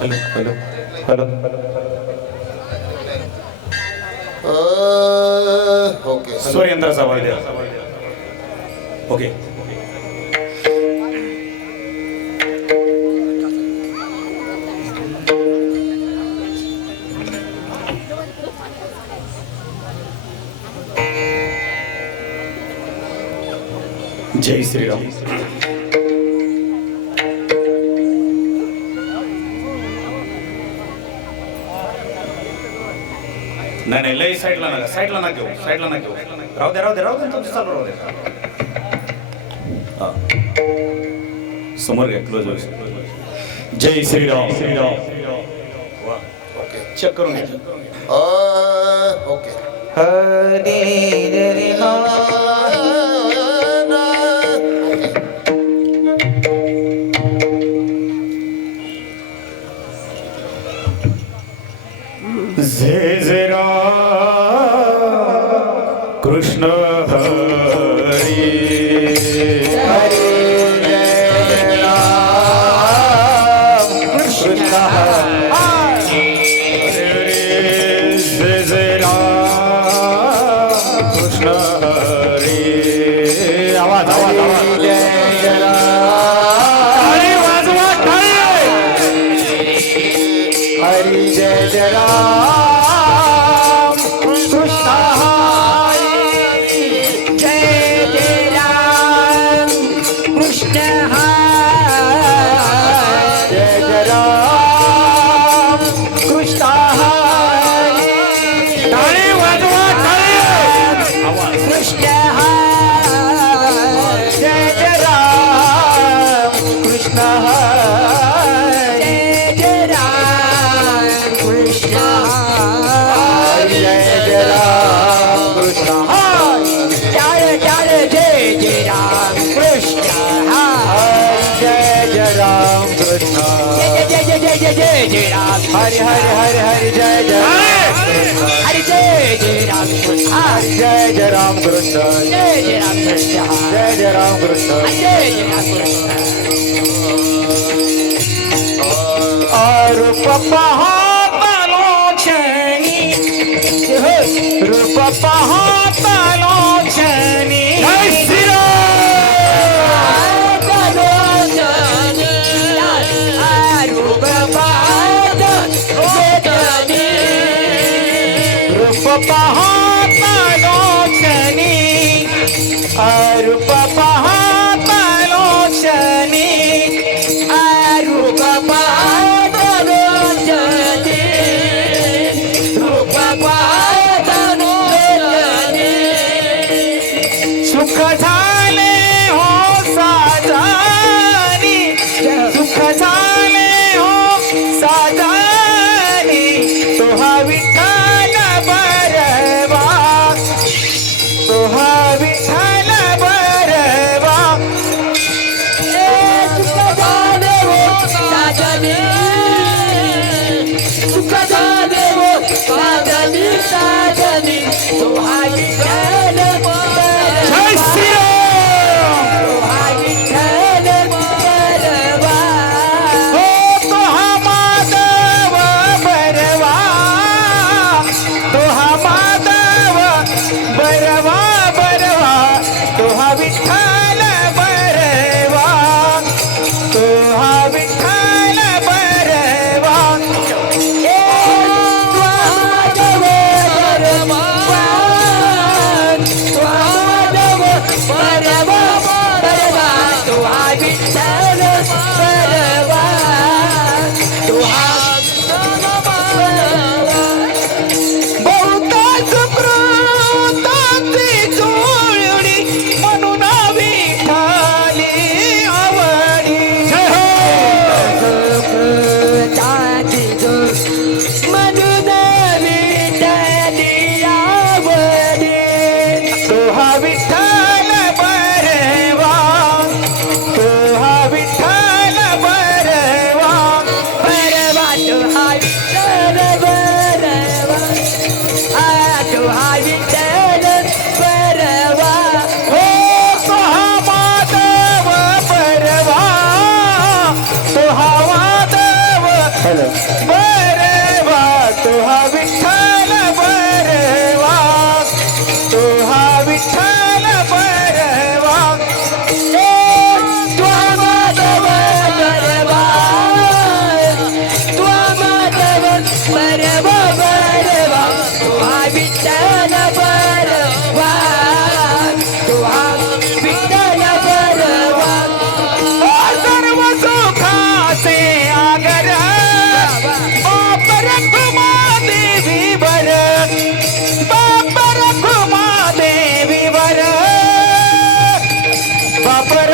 Hello hello hello okay सूर्यंद्राचा आवाज द्या. Okay जय श्रीराम. नाही नाही लई साईडला नका, साईडला ना घेऊ, साईडला ना घेऊ. राहू दे राहू दे राहू दे, तुमचं चालू राहू दे. हा समोर घ्या, क्लोज होईल. जय श्रीराम. श्रीराम ओके चेक करून घ्या. ओके जय जय राम कृष्ण हरी हरी जय राम कृष्ण हरी जय जय राम कृष्ण हरी. आवाज आवाज आवाज. जय जय राम. टाळी वाजवा टाळी. हरी जय जय राम कृष्ण हरी जय जय राम कृष्ण हरी जय जय राम कृष्ण हरी. टाळी वाजवा टाळी. आवाज. कृष्ण हरी जय जय राम कृष्ण हरी जय जय राम कृष्ण हरी जय जय राम कृष्ण हरी. जय जय जय जय राम कृष्ण हरी जय जय राम कृष्ण जय जय जय जय जय जय जय राम हरि हरि हरि हरि जय जय हरि जय जय राम कृष्ण हरि जय जय राम कृष्ण जय जय राम कृष्ण जय जय राम कृष्ण जय जय राम कृष्ण. रूप पाहतालो छनी रूप पाहतालो छनी जय श्रीराम. रूप पाहतालो छनी रूप पाहतालो छनी रूप पाहतालो छनी रूप पाहतालो छनी. सुख झाले हो साजानी सुख झाले हो साजानी तोहा विठ्ठल बरवा तोहा विठ्ठल बरवा. सुख झाले हो साजानी सुख झाले हो साजानी साजानी तोहा विठ्ठल बरवा. जय श्रीराम. तोहा विठ्ठल बरवा हो तोहा माधव बरवा तोहा माधव बरवा बरवा तोहा विठ्ठल बरवा तोहा विठ्ठल बरवा. ए तोहा माधव बरवा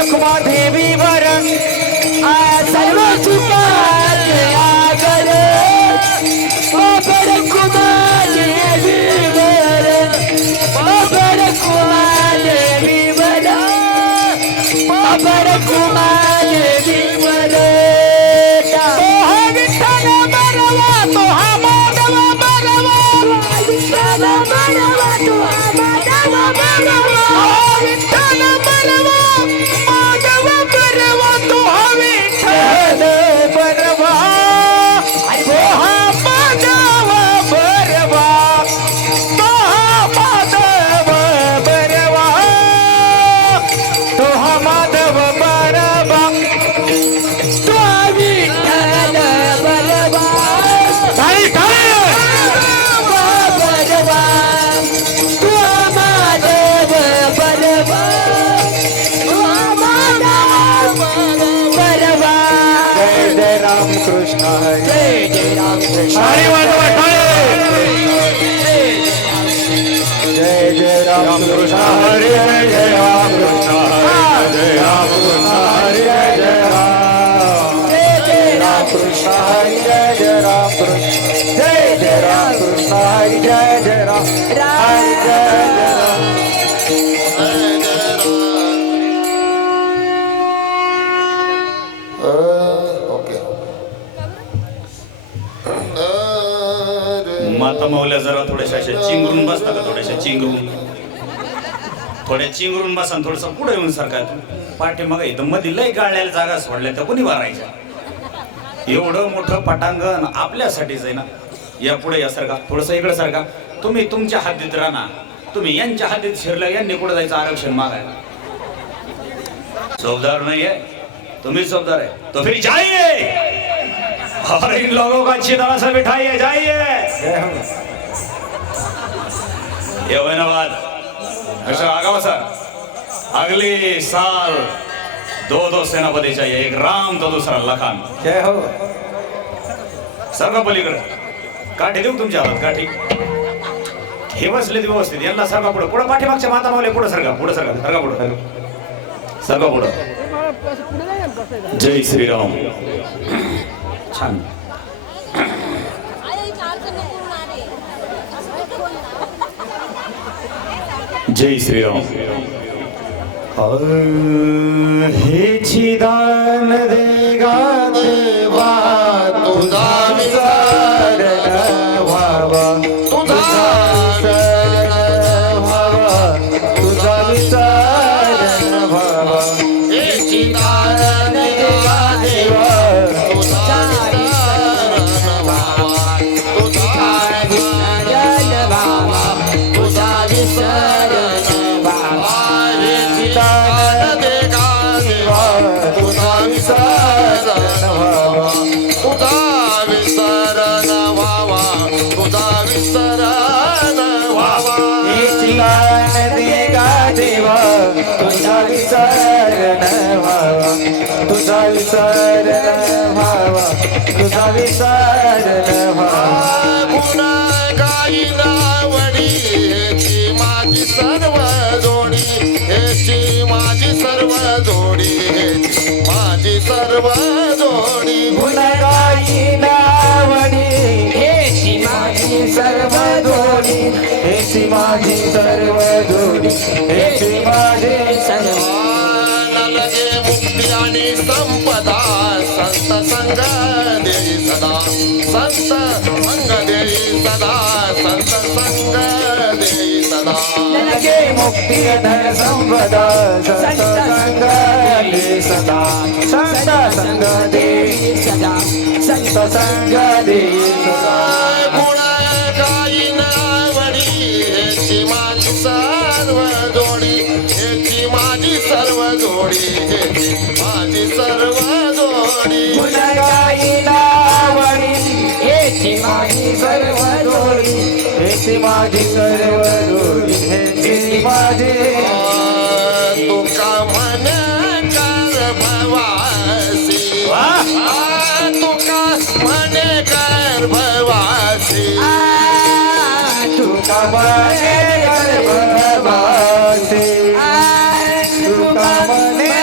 रखुमा देवी वर सर्व सुखाचे आगर बाबा रखुमा देवी वर बाबा रखुमा देवी वर बाबा रखुमा देवी वर तो हा विठ्ठल बरवा तो हा माधव बरवा विठ्ठल बरवा तो हा माधव बरवा विठ्ठल बरवा माधव बरवा तो हा विठ्ठल बरवा तो हा माधव बरवा तो हा माधव बरवा तो हा माधव बरवा तो हा विठ्ठल बरवा ताई ताई बरवा तो हा माधव बरवा तो हा माधव बरवा जय राम कृष्ण जय जय राम कृष्ण हरी वाजवा जय जय राम कृष्ण हरी जय जय राम कृष्ण हरी जय राम कृष्ण हरी जय जय राम कृष्ण हरी जय जय राम कृष्ण जय जय राम कृष्ण हरी जय जय राम हरी जय जय राम ओके माता माऊल्या जरा थोड्याशा अशा चिंगरून बसता का थोड्याशा चिंगरून थोड्या चिंगरून बसा आणि थोडंसं पुढे येऊन सारखा पाठीमागं इथं मध्ये लय गाळ्याला जागा सोडल्या त्या कोणी वारायच्या एवढं मोठं पटांगण आपल्यासाठीच आहे ना या पुढे या सारखा थोडंसं इकडं सारखा तुम्ही तुमच्या हद्दीत राहणार तुम्ही यांच्या हद्दीत शिरला यांनी कुठं जायचं आरक्षण मागायला चौकदार नाहीये तुम्ही चौकदार आहे तो फिर जाइए और इन लोगों का अच्छी तरह से बिठाइए जाइए ये हुए ना बात अच्छा आगा बसा अगले साल दो सेनापती चाहिए एक राम तो दूसरा लखान जय हो सर्व पलीकडे काठी देऊ तुमच्या हातात काठी हे बसले ते व्यवस्थित यांना सर्व पुढे पुढे पाठीमागच्या माता मावले पुढे सरका पुढे सरका सरका पुढे सर्व पुढे जय श्रीराम छान जय श्रीराम हेची दान देगा देवा तुझा विचार व्हावा तुझा व्हावा तुझा विचार व्हावा हेची दान देवा देवा तुझा विचार व्हावा तुझा विचार व्हावा तुझा विचार व्हावा हेची दान देगा देवा तुझा विचार व्हावा तुझा विसरण व्हावा तुझा विसरण व्हावा दान देगा देवा तुझा विसरण व्हावा तुझा विसरण व्हावा तुझा विसरण व्हावा गुण गाईला वडी हेची माझी सर्व जोडी हेची माझी सर्व जोडी हेची माझी सर्व जोडी गुणगाई नावडी हेची माझी सर्व जोडी हेची माझी सर्व जोडी हेची माझी सर्व न लगे मुक्ती आणि संपदा संत संग देई सदा संत संग देई सदा संत संग देई सदा लगे मुक्ती धन संपदा संत संग दे सदा संत संग दे सदा संत संग दे सदा गुण गाईन आवडी हेची माझी सर्व जोडी हेची माझी सर्व जोडी हेची माझी सर्व जोडी गुणगाई नावडी हेची माझी सर्व जोडी हेची माझी सर्व जोडी हेची माझी तुका म्हणे कर भवासी तुका म्हणे कर भवासी तुका म्हणे गर्भवासी तुका म्हणे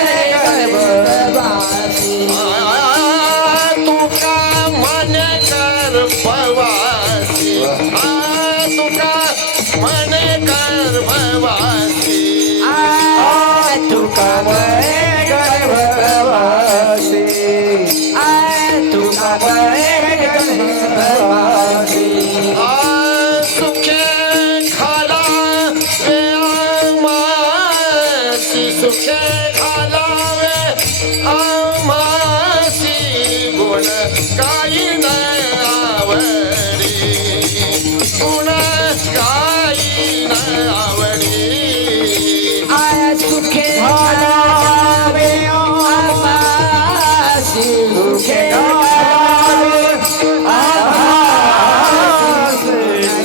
गुण गाईन आवडी आया सुखे घालावे आभासी सुखे घालावे आभासी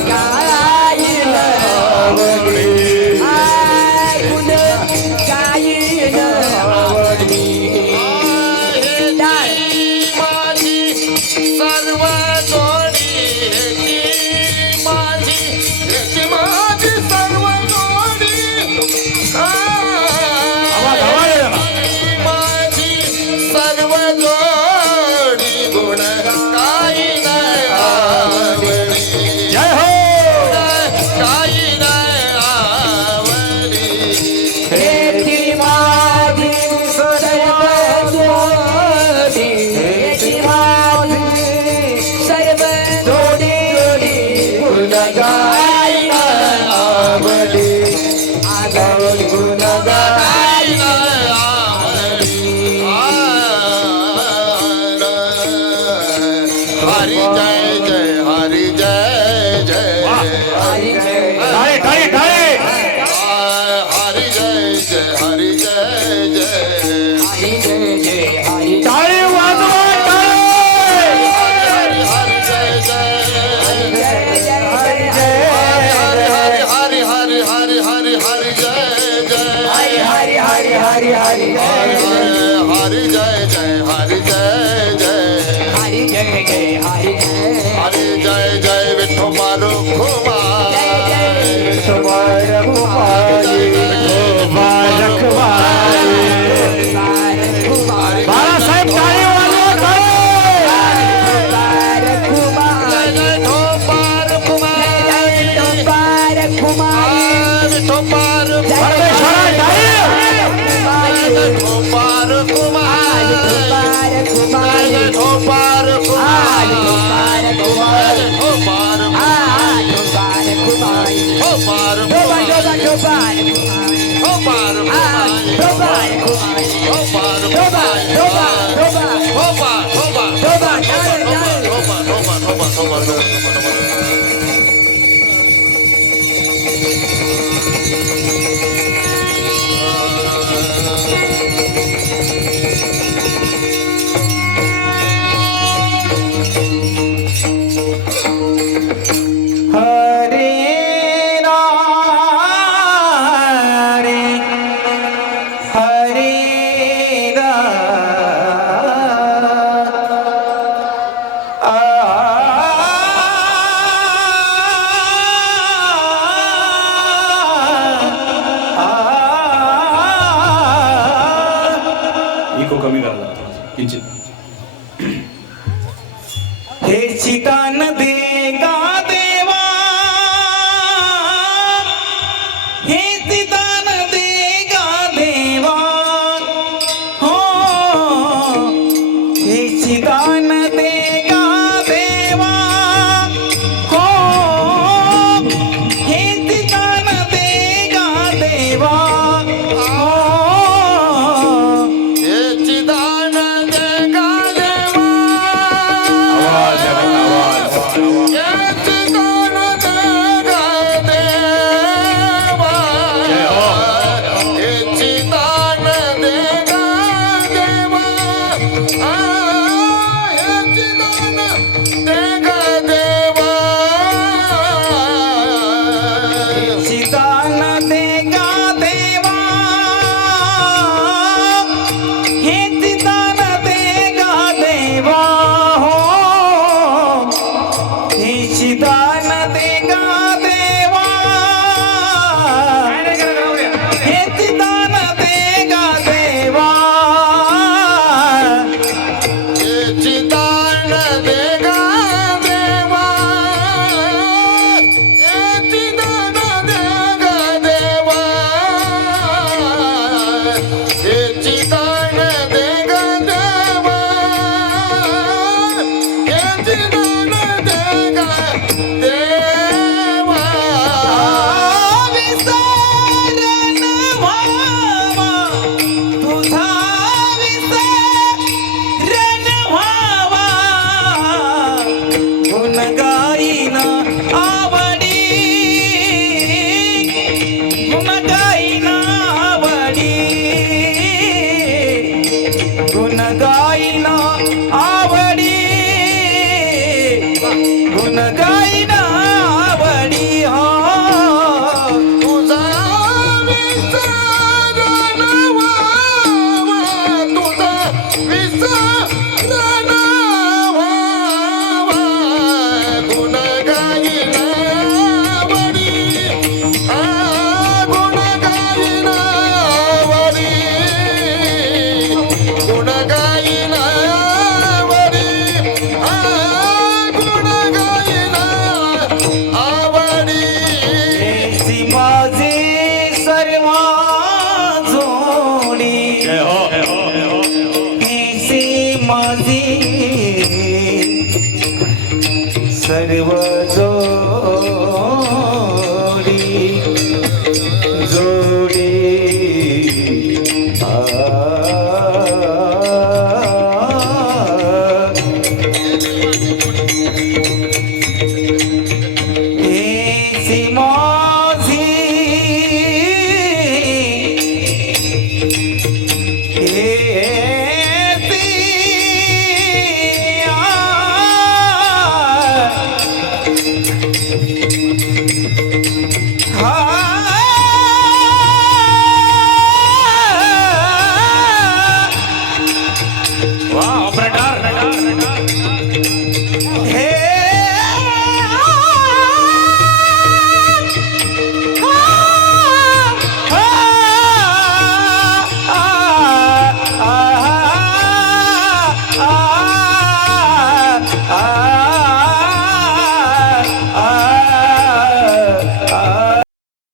गायीन आवडी आय गुण गायीन आवडी माझी सर्व जोडी माझी सर्व जोडी माझी सर्व जोडी गुण काही नाही आवडी जय हो काही नाही आवडी हेती माझी सर्व जोडी हेती माझी सर्व जोडी गुण गायीन आवडी आगवल गुण काही नाही आवडी हरी जय जय हरी जय जय हरी जय टाळे टाळे टाळे हरी जय जय हरी जय जय हरी जय जय हरी टाळे वाजवा टाळे हरी हरी जय जय हरी हरी हरी हरी हरी जय जय हरी हरी हरी हरी हरी हरी जय जय हरी जय जय हरी जय जय हरी जय हरी जय जय विठोबा रखुमाई तुम्हार कुमारी बाळासाहेब टाळे वाजवा टाळे जय जय ठोबा रखुमाई विठोबा परमेश्वरा टाळे ठोबा रखुमाई जय ठोबा रखुमाई ठोबा हरे रे हरे इको कमी करायला किंचित हे चितान देगा देवा हे चितान देगा देवा हो हे चितान देगा देवा हो हे चितान देगा देवा हो हे चिदान देगा देवा आवाज जोडी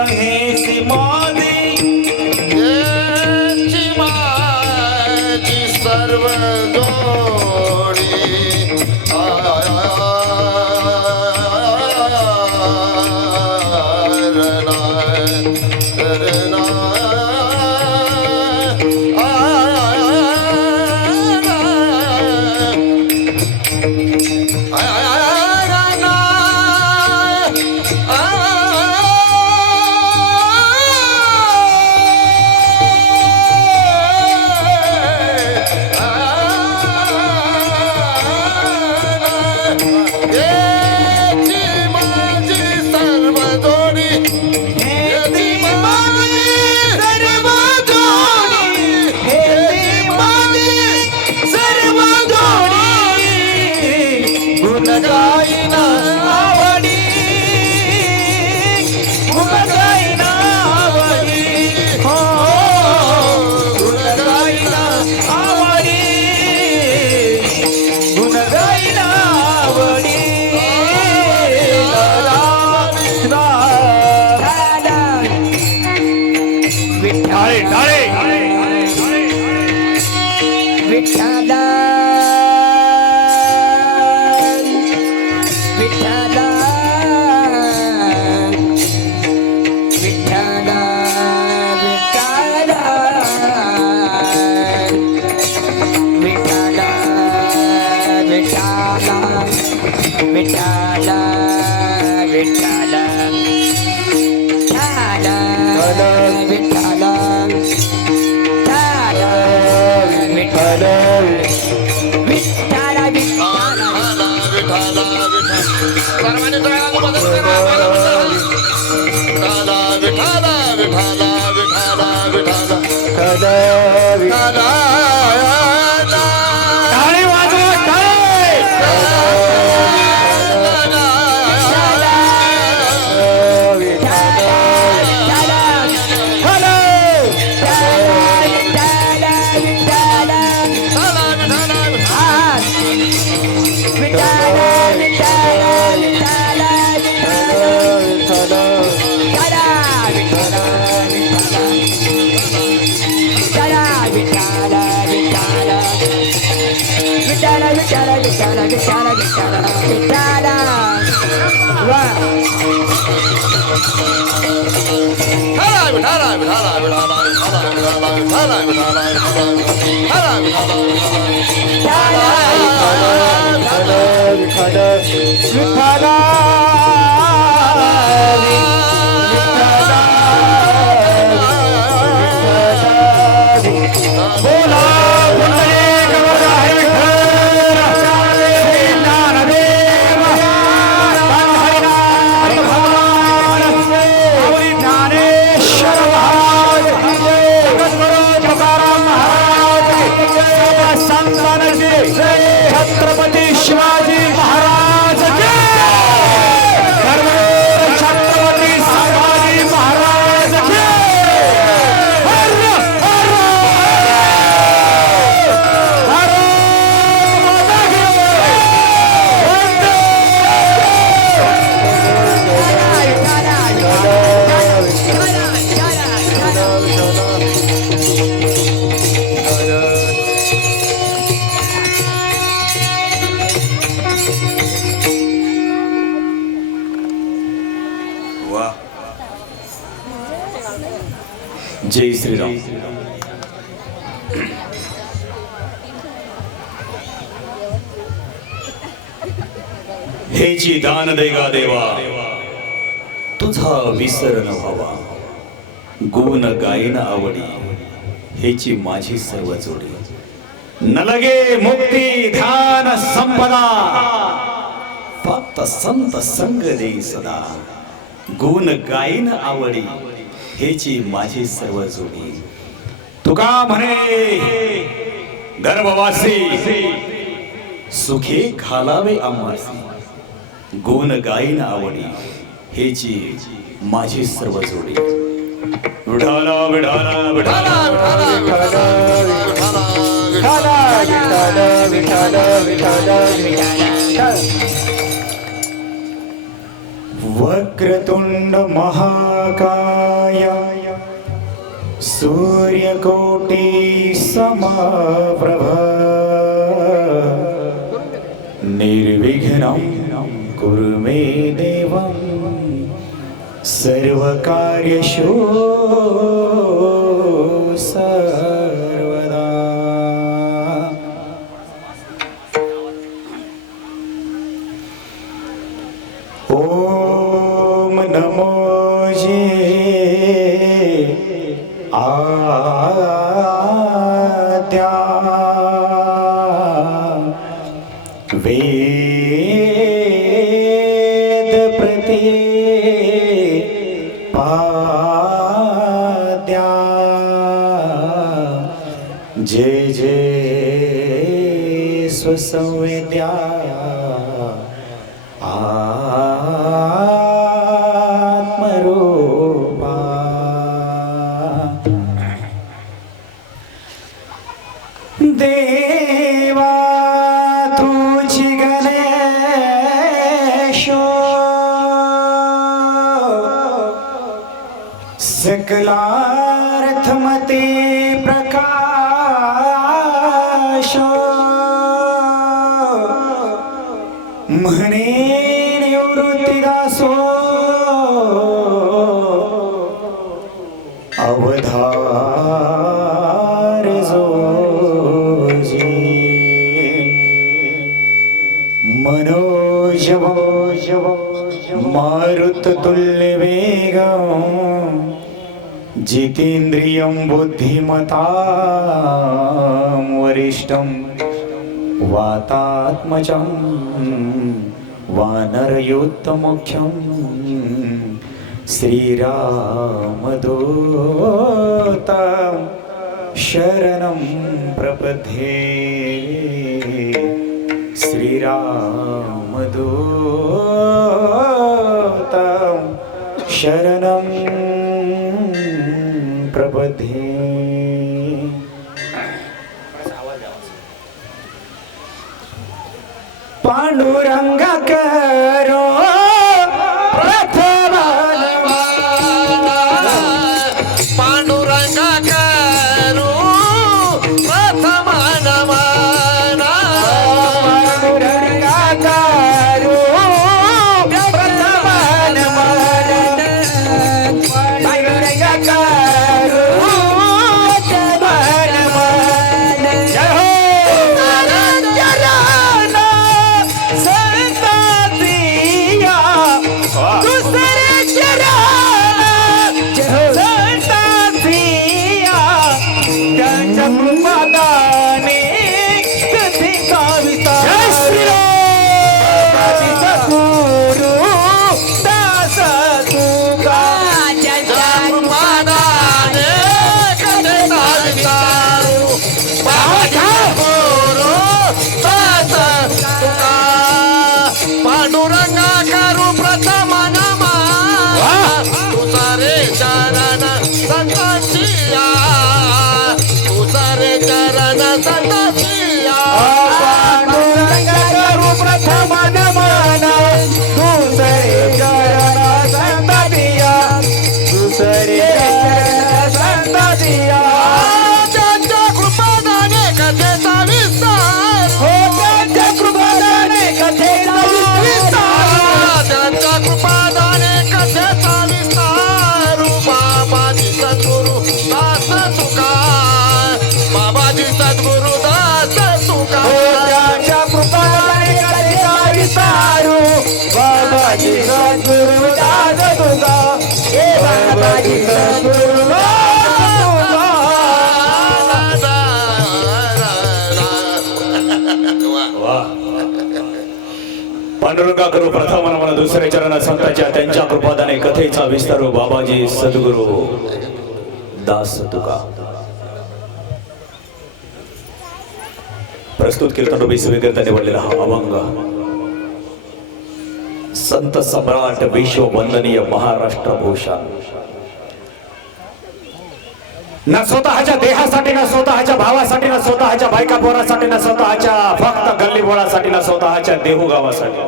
हेची माझी याची माझी सर्व जोडी छत्रपती शिवाजी महाराज की छत्रपती शिवाजी महाराज की हर हर हर वा जय श्रीराम. हेची दान देगा देवा, तुझा विसर न व्हावा. गुण गायन आवडी, हेची माझी सर्व जोडी. न लगे मुक्ती ध्यान संपदा, फक्त संत संग देई सदा. गुण गायन आवडी, हेची माझी सर्व जोडी. तुका म्हणे गर्भवासी, सुखे घालावे आम्हासी. गुण गायन आवडी, हेची माझी सर्व जोडी. विठाला विठाला विठाला वक्रतुंड महाकाय सूर्यकोटि समप्रभ निर्विघ्नं कुरु मे देवं सर्वकार्येषु सर्वदा. ओम नमो जे आद्या वेद प्रति पाद्या. जय जय स्वसंवेद्या आत्मरूपा. देवा तुझी गणेशो, सकलार्थमते प्रकाशो. म्हणे निवृत्तिदासो, अवधार जोजी. मनोजव मारुततुल्य वेगं, जितेन्द्रियं बुद्धिमतां वरिष्ठं वातात्मजं वानरयूथमुख्यं श्रीरामदूतं शरणं प्रपद्ये. श्रीरामदूतं शरणं प्रपद्ये. पांडुरंग करो प्रथम पांडुरंग करू प्रथम नमन. पांडुरंग करो प्रथम नमन. पांडुरंग करो प्रथम नमन. जय हो संताची बाबाजी सद्गुरु वा पांडुरंगा करू प्रथम मला दुसरे चरण संतांच्या त्यांच्या कृपादाने कथेचा विस्तारू बाबाजी सद्गुरु दास तुका प्रस्तुत कीर्तन रूपी स्वीकृत निवडलेला हा अभंग संत सम्राट विश्व वंदनीय महाराष्ट्र भूषण न स्वतःच्या देहासाठी न स्वतःच्या भावासाठी न स्वतःच्या बायका पोरासाठी न स्वतःच्या फक्त गल्ली बोळासाठी न स्वतःच्या देहू गावासाठी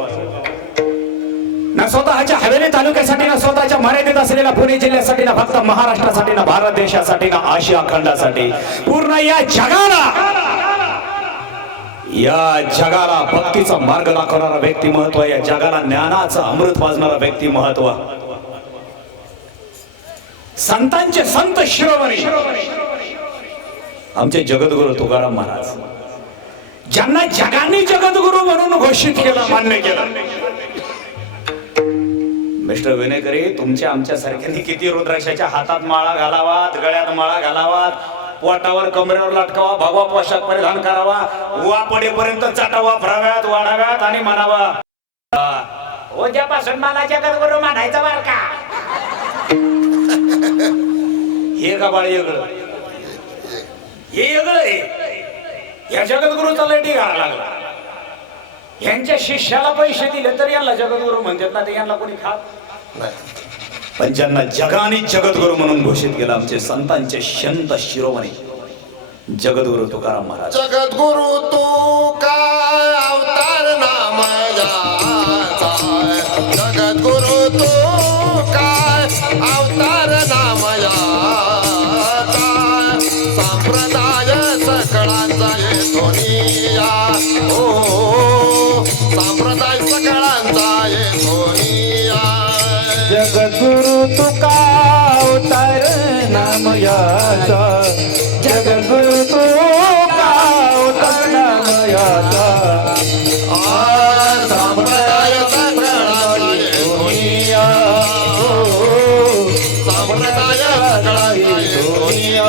न स्वतःच्या हवेली तालुक्यासाठी न स्वतःच्या मर्यादित असलेल्या पुणे जिल्ह्यासाठी न फक्त महाराष्ट्रासाठी न भारत देशासाठी न आशिया खंडासाठी पूर्ण या जगाला भक्तीचा मार्ग दाखवणारा व्यक्तिमत्व या जगाला ज्ञानाचा अमृत वाजणारा व्यक्तिमत्व संतांचे संत शिरोमणी आमचे जगद्गुरु तुकाराम महाराज ज्यांना जगाने जगद्गुरु म्हणून घोषित केलं मान्य केलं मिस्टर विनेकरी तुमच्या आमच्या सारख्यांनी किती रुद्राक्षाच्या हातात माळा घालावात गळ्यात माळा घालावात पोटावर कमरेवर लटकावा भगवा पोशाख परिधान करावा वा पडेपर्यंत चाटावा फराव्यात वाढाव्यात आणि म्हणावा उद्यापासून मला जगद्गुरु म्हणायचं बर का हे का बाळ वेगळं हे वेगळं आहे या जगद्गुरूचा लढी घाला लागला यांच्या शिष्याला पैसे दिले तर यांना जगद्गुरु म्हणतात ना ते यांना कोणी खात पण ज्यांना जगाने जगद्गुरु म्हणून घोषित केलं आमचे संतांचे संत शिरोमणी जगद्गुरु तुकाराम महाराज जगद्गुरु तू काय अवतार नामाचा जगद्गुरु तू काय अवतार नामाचा संप्रदाय सकळांचा येतो निया ओ संप्रदाय सकळांचा येतो निया जगद्गुरु तुका अवतार नाम याचा जगद्गुरु तुका अवतार नाम याचा संप्रदाय सकळांचा येतो निया संप्रदाय सकळांचा येतो निया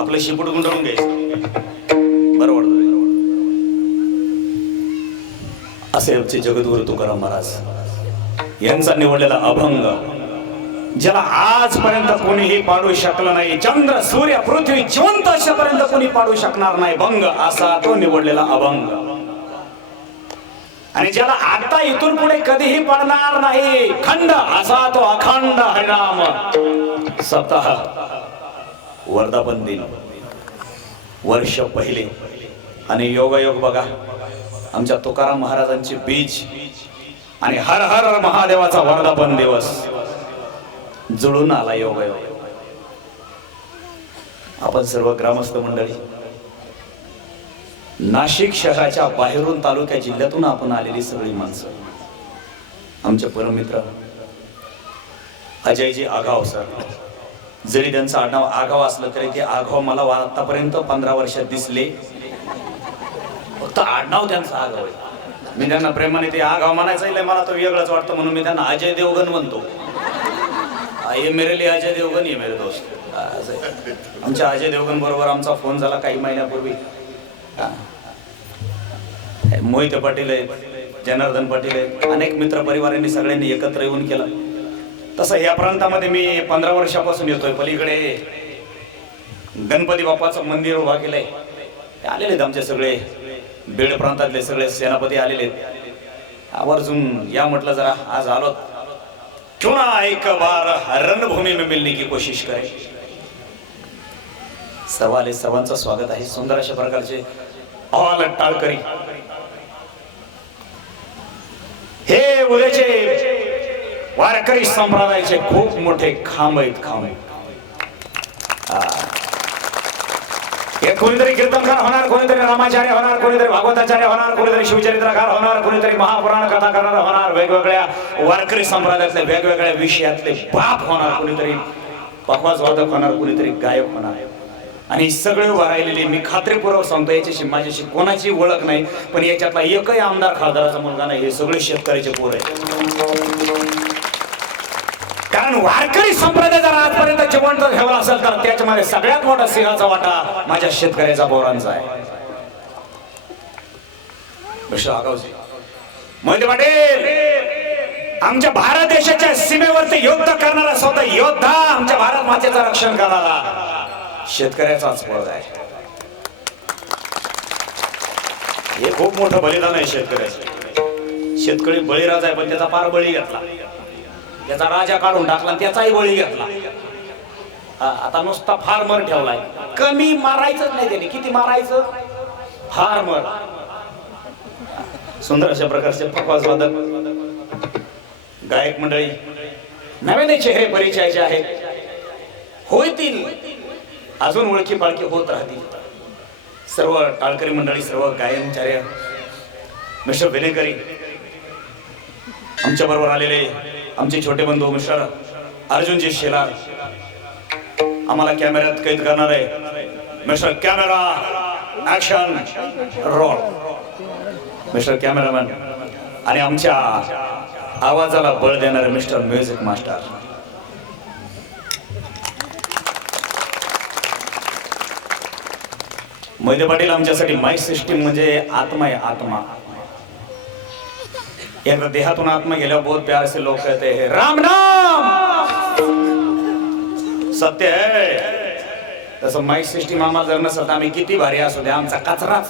आपलं शिपूट गुंडवून घ्यायचं बरोबर असे आमचे जगद्गुरु तुकाराम महाराज यांचा निवडलेला अभंग ज्याला आजपर्यंत कोणीही पाडू शकलं नाही चंद्र सूर्य पृथ्वी जिवंत अशापर्यंत कोणी पाडू शकणार नाही भंग असा तो निवडलेला अभंग आणि ज्याला आता इथून पुढे कधीही पडणार नाही खंड असा तो अखंड हरिनाम सप्ताह वर्धापन दिन वर्ष पहिले आणि योगायोग बघा आमच्या तुकाराम महाराजांचे बीज आणि हर हर महादेवाचा वर्धापन दिवस जुळून आला योगायोग आपण सर्व ग्रामस्थ मंडळी नाशिक शहराच्या बाहेरून तालुक्या जिल्ह्यातून आपण आलेली सगळी माणसं आमचे परममित्र अजयजी आगाव सर जरी त्यांचं आडनाव आगाव असलं तरी ते आगाव मला आतापर्यंत 15 वर्षात दिसले फक्त आडनाव त्यांचं आगाव आहे मी त्यांना प्रेमाने ते आगाव म्हणायचं मला तो वेगळंच वाटतं म्हणून मी त्यांना अजय देवगण म्हणतो ये मेरे लिए अजय देवगण ये मेरे दोस्त आमच्या अजय देवगण बरोबर आमचा फोन झाला काही महिन्यापूर्वी मोहिते पाटील आहेत जनार्दन पाटील आहेत अनेक मित्र परिवारांनी सगळ्यांनी एकत्र येऊन केलं तसं या प्रांतामध्ये मी 15 वर्षापासून येतोय पलीकडे गणपती बाप्पाचं मंदिर उभा केलंय आलेले आहेत आमचे सगळे बीड प्रांतातले सगळे सेनापती आलेले आहेत आवर्जून या म्हटलं जरा आज आलो क्यों ना एक बार रणभूमी में मिलने की कोशिश करें सर्वांचं स्वागत आहे सुंदर अशा प्रकारचे ऑल टाळकरी हे उद्याचे वारकरी संप्रदायाचे खूप मोठे खांब आहेत खांब हे कोणीतरी कीर्तनकार होणार कोणीतरी रामाचार्य होणार कोणीतरी भागवताचार्य होणार कोणीतरी शिवचरित्रकार होणार कोणीतरी महापुराण कथा करणार होणार वेगवेगळ्या वारकरी संप्रदायातले वेगवेगळ्या विषयातले बाप होणार कोणीतरी पखवाज वादक होणार कोणीतरी गायक होणार आणि सगळे उभा राहिलेले, मी खात्रीपूर्वक सांगतो याच्याशी माझ्याशी कोणाची ओळख नाही, पण याच्यातला एकही आमदार खासदाराचा मुलगा नाही, हे सगळे शेतकऱ्याचे पोर आहेत. कारण वारकरी संप्रदाय जर आजपर्यंत जिवंत ठेवला असेल तर त्याच्यामध्ये सगळ्यात मोठा सिंहाचा वाटा माझ्या शेतकऱ्याचा पोरांचा आहे. मोहिते पाटील आमच्या भारत देशाच्या सीमेवरती युद्ध करणारा स्वतः योद्धा, आमच्या भारत मातेचं रक्षण करणारा शेतकऱ्याचाच पोरगा आहे. हे खूप मोठं बलिदान आहे शेतकऱ्याचं. शेतकरी बळीराजा आहे, पण त्याचा फार बळी घेतला, त्याचा राजा काढून टाकला, त्याचाही बळी घेतला. आता नुसता फार्मर ठेवलाय, कमी मारायचंच नाही त्याने, किती मारायचं, फार्मर. सुंदर अशा प्रकारचे फकवासवादक गायक मंडळी नव्याने चेहरे परिचयाचे आहेत, होतील अजून ओळखी पाळखी होत राहतील. सर्व टाळकरी मंडळी, सर्व गायनचार्य, मिस्टर विनेकरी, आमच्या बरोबर आलेले आमचे छोटे बंधू मिस्टर अर्जुनजी शेलार, आम्हाला कॅमेऱ्यात कैद करणारे mister camera action roll, mister cameraman, आणि आमच्या आवाजाला बळ देणारे mister music master. Mohite Patil आमच्यासाठी माईक सिस्टीम म्हणजे आत्मा आहे, आत्मा. एकदा देहातून आत्मा गेल्यावर बहुत प्यार से लोग कहते हैं राम नाम सत्य है. तसं माईक सिस्टीम आम्हाला जर नसेल तर आम्ही किती भारी असू द्या, आमचा कचराच.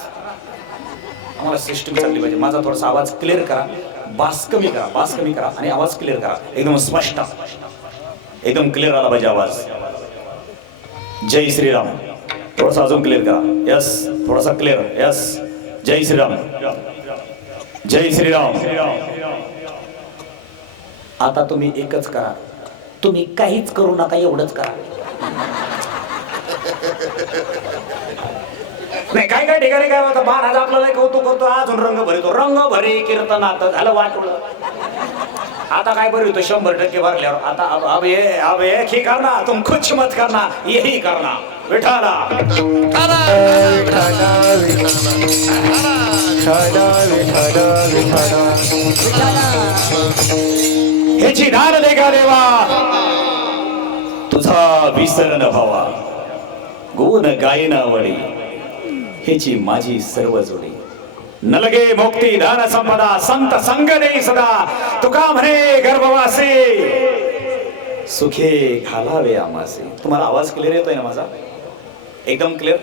आम्हाला सिस्टीम चालली पाहिजे. माझा थोडासा आवाज क्लिअर करा, बास कमी करा, बास कमी करा आणि आवाज क्लिअर करा, एकदम स्पष्ट, एकदम क्लिअर आला पाहिजे आवाज. जय श्रीराम. थोडासा अजून क्लिअर करा, यस, थोडासा क्लिअर, यस. जय श्रीराम, जय श्रीराम. आता तुम्ही एकच करा, तुम्ही काहीच करू नका, एवढंच करा. नाही काय काय ठिकाणी काय होतं, महाराज आपल्याला कौतुक करतो, अजून रंग भरितो, रंग भरी कीर्तनात झालं वाटलं. आता काय भरवितो, 100% भरल्यावर आता अब एक ही करना, तुम कुछ मत करना, यही करना. विठाला ह्याची दान दे का देवा, तुझा विसर न भावा, गुण गायना वळी, ह्याची माझी सर्व जोडी. न लगे मुक्ती दान संपदा, संत संग देई सदा, तुका म्हणे गर्भवासी, सुखे घालावे आमासे. तुम्हाला आवाज क्लिअर येतोय ना माझा, एकदम क्लिअर,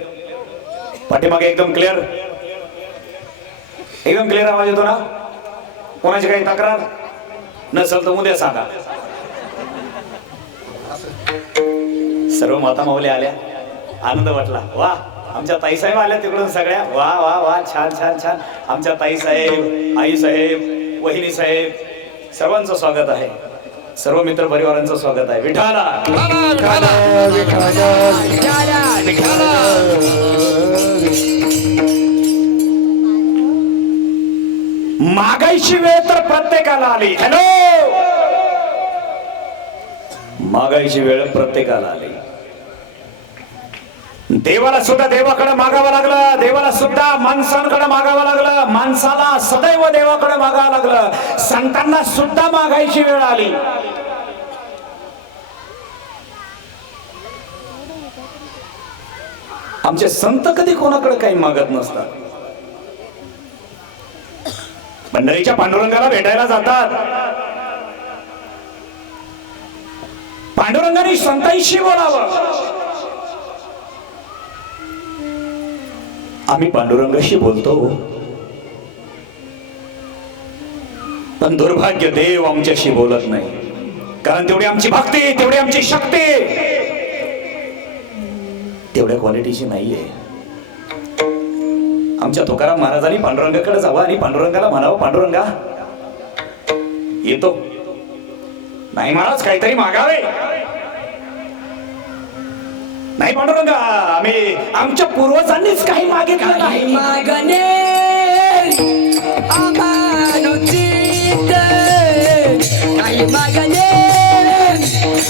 पाठीमागे एकदम क्लिअर, एकदम क्लिअर आवाज येतो ना. कोणाची काही तक्रार नसेल तर उद्या सांगा. सर्व माता माऊली आल्या, आनंद वाटला. वा, आमच्या ताईसाहेब आल्या तिकडून सगळ्या, वा वा वा, छान छान छान. आमच्या ताईसाहेब, आई साहेब, वहिनी साहेब, सर्वांचं स्वागत आहे, सर्व मित्र परिवारांचं स्वागत आहे. विठाला मागायची वेळ तर प्रत्येकाला आली. हॅलो, मागायची वेळ प्रत्येकाला आली. देवाला सुद्धा देवाकडे मागावं लागलं, देवाला सुद्धा माणसांकडे मागावं लागलं, माणसाला सदैव देवाकडे मागावं लागलं, संतांना सुद्धा मागायची वेळ आली. आमचे संत कधी कोणाकडे काही मागत नसतात. पंढरीच्या पांडुरंगाला भेटायला जातात, पांडुरंगाने संतांशी बोलावं. आम्ही पांडुरंगाशी बोलतो, पण दुर्भाग्य देव आमच्याशी बोलत नाही. कारण तेवढी आमची भक्ती, तेवढी आमची शक्ती तेवढ्या क्वालिटीची नाहीये. आमच्या तुकाराम महाराजांनी पांडुरंगाकडे जावं आणि पांडुरंगाला म्हणावं, पांडुरंगा येतो. नाही महाराज, काहीतरी मागावे. नाही पांडुरंगा, आम्ही आमच्या पूर्वजांनीच काही मागितलं नाही. मागणे अमानुचित, काही मागणे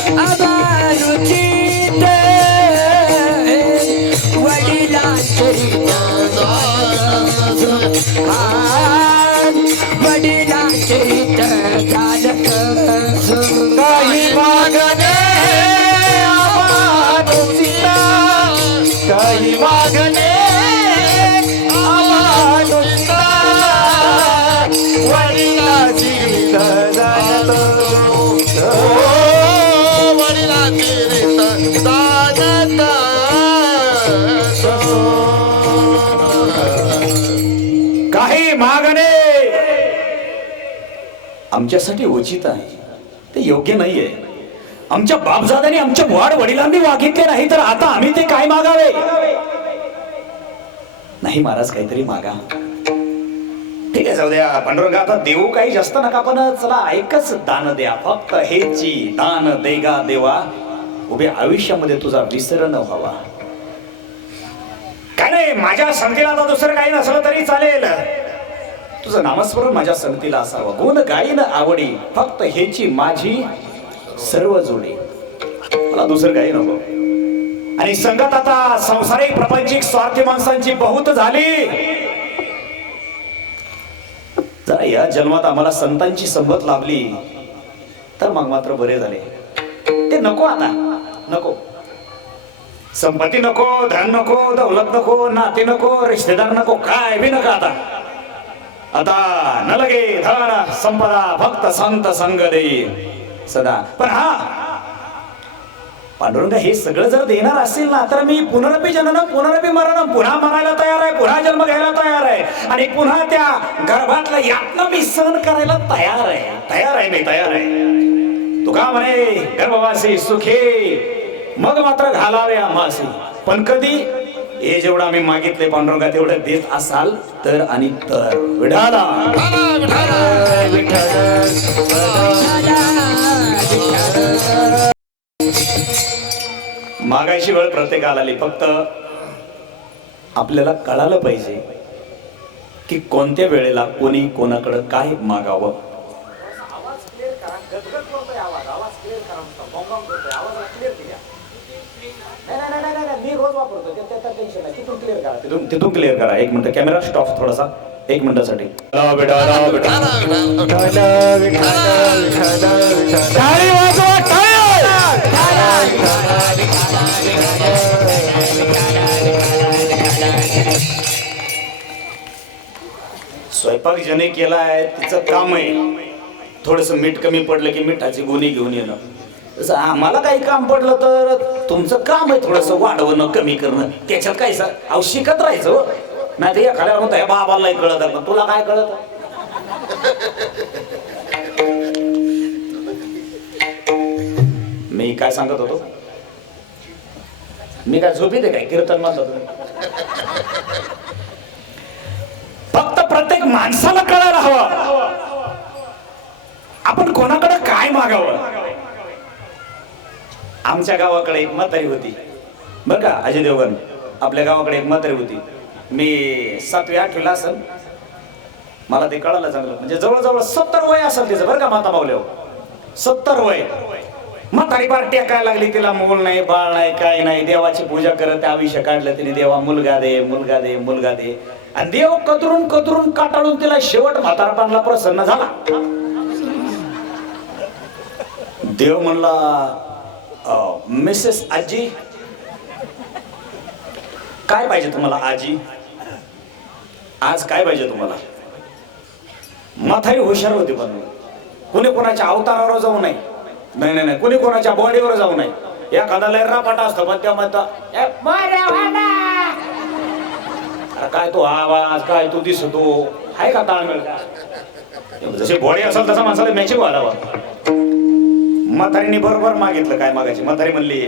अमानुचित, चित्त झालत काही मागणे आम्हानुसीता, काही मागणे आम्हानुसीता, वडिलाची रीत झालत. वडिलाची रीत जाणत काही मागणे आमच्यासाठी उचित आहे, ते योग्य नाहीये. आमच्या बापजाद्यांनी आमच्या वाड वडिलांनी मागितले नाही तर आता आम्ही ते काय मागावे. नाही महाराज, काहीतरी मागा. ठीक आहे, जाऊ द्या पांडुरंगा, आता देऊ काही जास्त नका, पण चला एकच दान द्या, फक्त हेची दान देगा देवा, उभ्या आयुष्यामध्ये तुझा विसर न व्हावा. काय नाही, माझ्या संगतीला आता दुसरं काही नसलं तरी चालेल, तुझं नामस्मरण माझ्या संगतीला असावं. गुण गाईन आवडी, फक्त हेची माझी सर्व जोडी, मला दुसरं काही नको. आणि संगत आता संसारिक प्रपंचिक स्वार्थी माणसांची बहुत झाली. जरा या जन्मात आम्हाला संतांची संगत लाभली तर मग मात्र बरे झाले. ते नको, आता नको. संपत्ती नको, धन नको, दौलत नको, नाते नको, रिश्तेदार नको, काय बी नका आता. आता न लगे धन संपदा, फक्त संत संग देई सदा. पण हा पांडुरंग, हे सगळं जर देणार असेल ना, तर मी पुनरपी जनन पुनरपी मरण, पुन्हा मरायला तयार आहे, पुन्हा जन्म घ्यायला तयार आहे, आणि पुन्हा त्या गर्भातलं यातनं मी सहन करायला तयार आहे. तयार आहे, मी तयार आहे. तुका म्हणे गर्भवासी सुखे, मग मात्र घालावे आम्हासी. पण कधी? हे जेवढं आम्ही मागितले पांडुरंगा तेवढं देत असाल तर, आणि तर. विठाला मागायची वेळ प्रत्येकाला आली, फक्त आपल्याला कळालं पाहिजे की कोणत्या वेळेला कोणी कोणाकडे काय मागावं. मी रोज वापरतो, तिथून क्लिअर करा. एक मिनिट, कॅमेरा स्टॉप थोडासा, 1 मिनिटासाठी. स्वयंपाक ज्याने केला आहे तिचं काम आहे थोडस मीठ कमी पडलं की मिठाची गोणी घेऊन येणं. तसं आम्हाला काही काम पडलं तर तुमचं काम आहे थोडस वाढवणं, कमी करणं. त्याच्यात काय सर, अहो शिकत राहायचं. नाही तर एखाद्या म्हणतो बाबालाही कळत, पण तुला काय कळत. मी काय सांगत होतो, मी काय झोपी दे काय कीर्तन म्हणतो. फक्त प्रत्येक माणसाला कळायला हवं आपण कोणाकडे काय मागावं. आमच्या गावाकडे एक म्हातारी होती बरं का, अजय देवगण. आपल्या गावाकडे एक म्हातारी होती. मी 7वी 8वीला असेल, मला ते कळालं चांगलं. म्हणजे जवळजवळ 70 वय असेल तिचं बरं का, माता मावल्यावर 70 वय. म्हातारी पार टेकायला लागली, तिला मूल नाही, बाळ नाही, काय नाही. देवाची पूजा करत आयुष्य काढलं तिने. देवा मुलगा दे, मुलगा दे, मुलगा दे. आणि देव कतरून कतरून काटाळून तिला शेवट म्हातारपणाला प्रसन्न झाला. देव म्हणला, मिसेस आजी काय पाहिजे तुम्हाला. आजी आज काय पाहिजे तुम्हाला. म्हातारी हुशार होती, पण कुणी कोणाच्या अवतारावर जाऊ नये. नाही नाही नाही, कुणी कोणाच्या बॉडीवर जाऊ नये. एखादा लय रापाटा असतो, पण त्या म्हणता काय तो आवाज, काय तो दिसतो, आहे का ताळमेळ का. जशी बॉडी असेल तसा माणसाला मॅचिंग व्हायला हवा. म्हातारीने बरोबर मागितलं काय मागायची. म्हातारी म्हणली,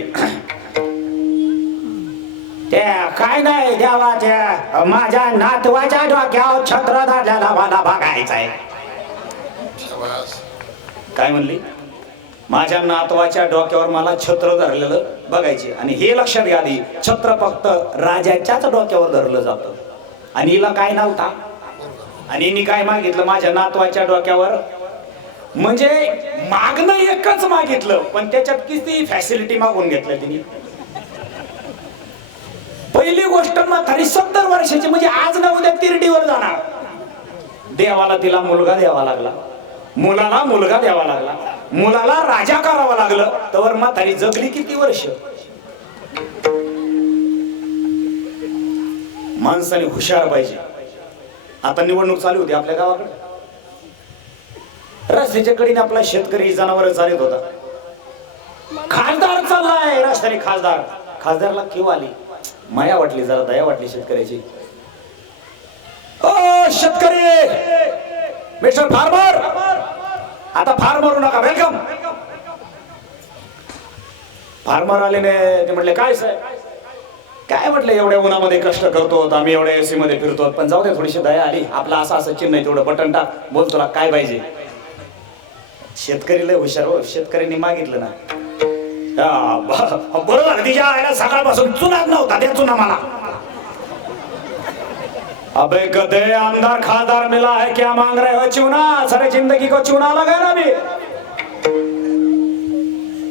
त्या काय नाही देवाच्या, माझ्या नातवाच्या डोक्यावर छत्र धरल्याला मला बघायचंय. काय म्हणली, माझ्या नातवाच्या डोक्यावर मला छत्र धरलेलं बघायचे. आणि हे लक्षात घ्या आधी, छत्र फक्त राजाच्याच डोक्यावर धरलं जातं. आणि हिला काय नव्हता. आणि हिने काय मागितलं, माझ्या नातवाच्या डोक्यावर. म्हणजे मागणं एकच मागितलं, पण त्याच्यात किती फॅसिलिटी मागून घेतलं तिने. पहिली गोष्ट म्हातारी 70 वर्षाची, म्हणजे आज ना उद्या तिरडीवर जाणार. देवाला तिला मुलगा द्यावा लागला. मुलाला मुलगा द्यावा लागला, मुलाला राजा करावं लागलं, तर म्हातारी जगली किती वर्ष. माणसाने हुशार पाहिजे. आता निवडणूक चालू होती आपल्या गावाकडे, रस्त्याच्या कडेने आपला शेतकरी जनावर चालत होता. खासदार चाललाय रस्त्याने, खासदार. खासदारला केव्हा आली माया वाटली, जरा दया वाटली शेतकऱ्याची. ओ शेतकरी, मिस्टर फार्मर, आता फार मारू नका, वेलकम. फार्मर आले ने ते म्हटले काय साहेब, काय म्हटलं एवढ्या उन्हामध्ये कष्ट करतो आम्ही, एवढ्या एसी मध्ये फिरतो, पण जाऊ दे थोडीशी दया आली, आपला असं असं चिन्ह आहे तेवढं बटन टाक, बोल तुला काय पाहिजे. शेतकरी लय हुशार हो, शेतकऱ्यांनी मागितलं ना, बरं झालं तिच्या आईला सकाळपासून चुनाच नव्हता, त्या चुना मला. अबे गधे, आमदार खासदार मिला है, क्या मांग रहे हो चुना, सारे जिंदगी को चुना लगा ना भी.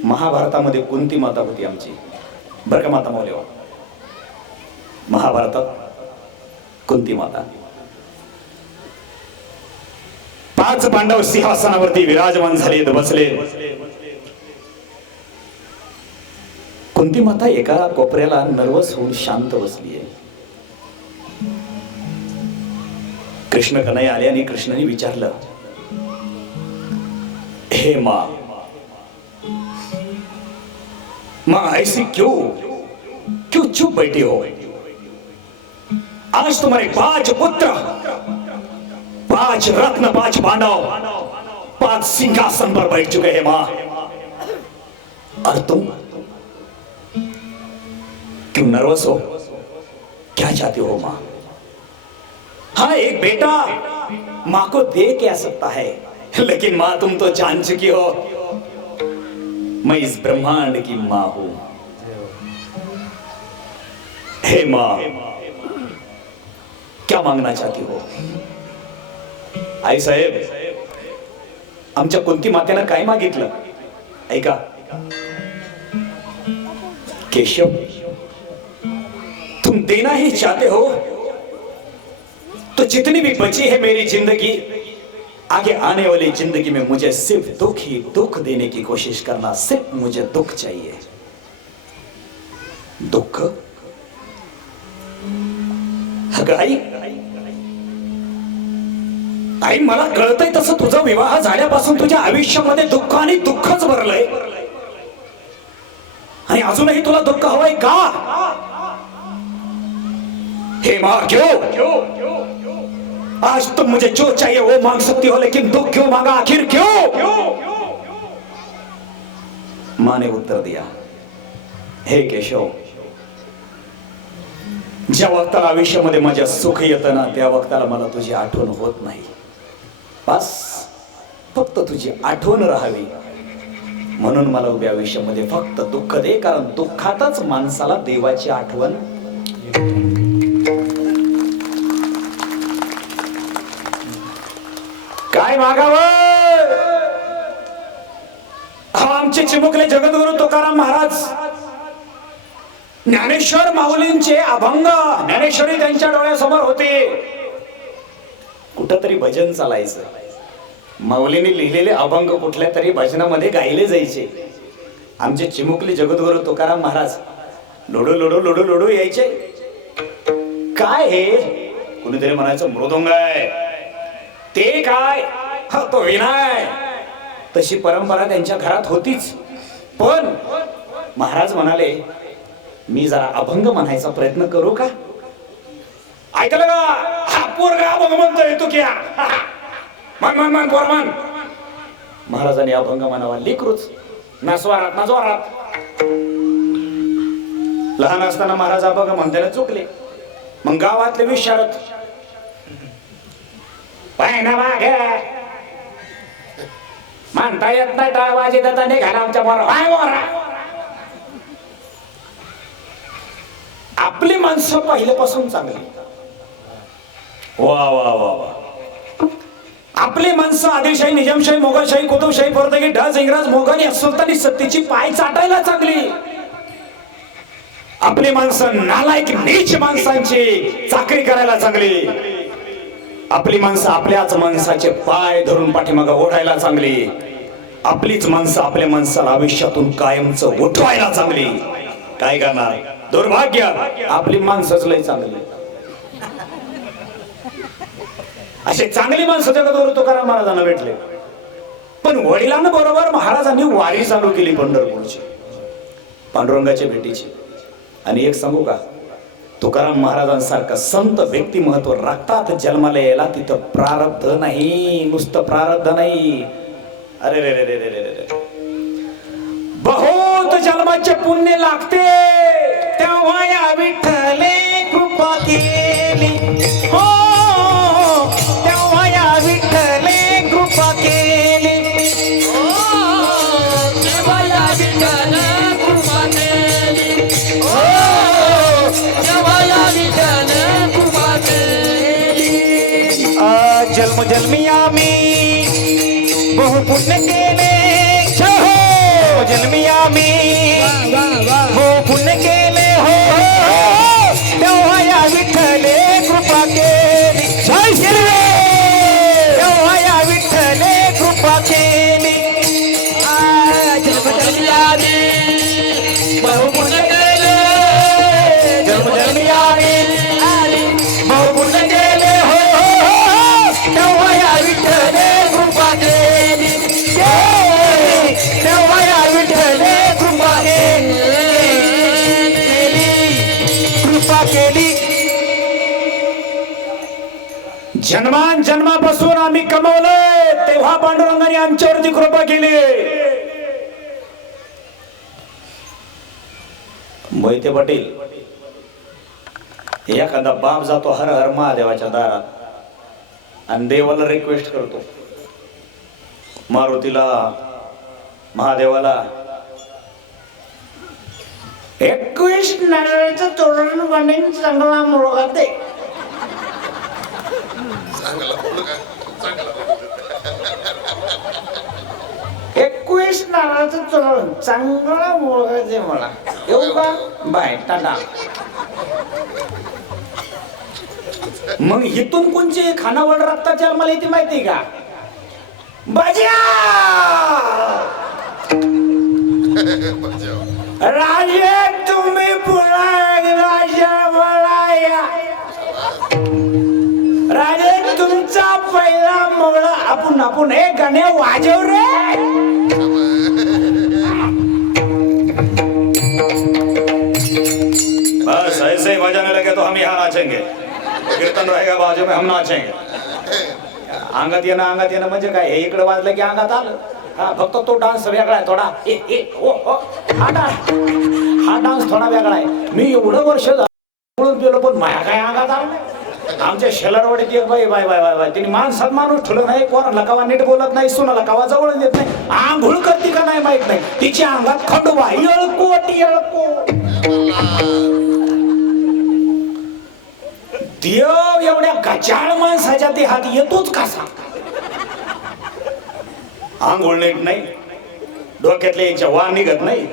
महाभारतामध्ये कुंती माता होती आमची, बरं का माता मौल्य. महाभारतात कुंती माता. 5 पांडव सिंहासनावरती विराजमान झाले, बसले. कुंती माता एका कोपऱ्याला नर्वस होऊन शांत बसलीये. कृष्ण कन्हई आले आणि कृष्णाने विचारलं, हे माँ, माँ ऐसी क्यों क्यों चुप बैठी हो? आज तुम्हारे 5 पुत्र, 5 रत्न, 5 पांडव, 5 सिंहासन पर बैठ चुके हैं माँ, और तुम क्यों नर्वस हो? क्या चाहती हो माँ? हाँ, एक बेटा माँ को दे क्या सकता है, लेकिन माँ तुम तो जान चुकी हो मैं इस ब्रह्मांड की माँ हूं. हे माँ, क्या मांगना चाहती हो? आई साहेब, आमच्या कुंती मातेनं काय मागितलं ऐका. केशव, तुम देना ही चाहते हो तो जितनी भी बची है मेरी जिंदगी, आगे आने वाली जिंदगी में मुझे सिर्फ दुख ही दुख देने की कोशिश करना, सिर्फ मुझे दुख चाहिए. दुःख? आई, आई मला कळतंय तसं तुझा विवाह झाल्यापासून तुझ्या आयुष्यामध्ये दुःख आणि दुःखच भरलंय, आणि अजूनही तुला दुःख हवंय का? हे माँ, क्यों? आज तुम मुझे जो चाहिए वो मांग सकती हो, लेकिन दुख क्यों मांगा, आखिर क्यों? माँ ने उत्तर दिया, हे केशव, ज्या वक्ताला आयुष्यामध्ये माझ्या सुख येतं ना, त्या वक्ताला मला तुझी आठवण होत नाही. बस फक्त तुझी आठवण राहावी म्हणून मला उभ्या आयुष्यामध्ये फक्त दुःख दे, कारण दुःखातच माणसाला देवाची आठवण. काय मागावं? आमचे चिमुकले जगद्गुरु तुकाराम महाराज, ज्ञानेश्वर माऊलींचे अभंग, ज्ञानेश्वरी त्यांच्या डोळ्यासमोर होते. कुठंतरी भजन चालायचं, माऊलींनी लिहिलेले अभंग कुठल्या तरी भजनामध्ये गायले जायचे. आमचे चिमुकले जगद्गुरु तुकाराम महाराज लोडू लोडू लोडू लोडू यायचे. काय हे? कुणीतरी म्हणायचं मृदुंग आहे, ते काय तो विनाय. तशी परंपरा त्यांच्या घरात होतीच. पण महाराज म्हणाले, मी जरा अभंग म्हणायचा प्रयत्न करू का? ऐकलं का? हा पोरगा अभंग म्हणतोय तू क्या? मन मन मन पोर मन. महाराजांनी अभंग म्हणावा, लेकरूच ना स्वरात ना जोरात. लहान असताना महाराज अभंग म्हणताना चुकले. मग गावातले विचारत, पायना मागे म्हणता येत नाही, टाळ वाजी देता निघाला आमच्या मोरा. हाय मोरा. आपली माणसं पहिल्यापासून चांगली. वा वा वा वा. आपली माणसं आदिलशाही, निजामशाही, मोगलशाही, कुतुबशाही, पोर्तुगी, डच, इंग्रज, मोगल या सुलतानी सत्तेची पाय चाटायला चांगली. आपली माणसं नालायक नीच माणसांची चाकरी करायला चांगली. आपली माणसं आपल्याच माणसाचे पाय धरून पाठीमागं ओढायला चांगली, आपलीच माणसं आपल्या माणसाला आयुष्यातून कायमचं उठवायला चांगली. काय करणार, दुर्भाग्य आपली माणसंच लय चांगली. असे चांगली माणसं जगतवर तुकाराम महाराजांना भेटले. पण वडिलांना बरोबर महाराजांनी वारी चालू केली पंढरपूरची, पांडुरंगाच्या भेटीची. आणि एक सांगू का, तुकाराम महाराजांसारखं संत व्यक्तिमत्व रक्तात जन्माला यायला तिथं प्रारब्ध नाही, नुसतं प्रारब्ध नाही. अरे रे रे रे रे रे रे, बहुत जन्माचे पुण्य लागते. तेव्हा या विठ्ठले कृपा केली, हो तेव्हा या विठ्ठले कृपा केली. जन्म जन्मी आम्ही बहु पुण्य केले, हो जन्मी आम्ही बहु पुण्य केले, हो तेव्हा या विठ्ठले कृपा केली. जय श्री तेव्हा या विठ्ठले कृपा केली. जन्म जन्मी आम्ही बहु पुण्य केले, जन्म जन्मी आम्ही बहु पुण्य केले, हो तेव्हा या विठ्ठले कृपा केली. तेव्हा या विठ्ठले कृपा केली. जन्मान जन्मापासून आम्ही कमवलंय, तेव्हा पांडुरंगाने आमच्यावरती कृपा केली. मोहिते पाटील, एखादा बाप जातो हर हर महादेवाच्या दारात आणि देवाला रिक्वेस्ट करतो, मारुतीला महादेवाला 21 नारळाचं तोरण बनवून चांगला मुलगा दे. चांगला मुलगा, चांगला 21 नारळाचं तोरण चांगला मुलगा दे मला. येऊ का, बाय टाटा. मग इथून कोणचे खानावळ रक्ताच्या मला इथे माहिती का, बाजा राजे तुम्ही पुन्हा एकदा मला या. राजे तुमचा पहिला मंगळा आपण हे गाणे वाजव रे. बस ऐसे ही बजाने लगे तो हम यहाँ नाचेंगे, कीर्तन रहेगा बाजू में हम नाचेंगे. अंगात येणं म्हणजे काय, हे इकडे वाजलं की अंगात आलं. हा फक्त तो डान्स वेगळा आहे थोडा. हा डान्स थोडा वेगळा आहे. मी एवढं वर्ष झालं गेलो पण माया काय अंगात आलं नाही. आमच्या शेलारवाडीत एक बाई बाय बाय बाय बाय तिने माणसात माणूस ठेवलं नाही, कोणाला कवा नीट बोलत नाही, सुनाला कवा जवळ देत नाही, आंघोळ करते का नाही माहित नाही. तिच्या अंगात खंडोबा येळकोट येळकोट. देव एवढ्या गजाळ माणसाच्या देहात येतोच कसा. आंघोळ नीट नाही, डोक्यातल्या यांच्या वा निघत नाही,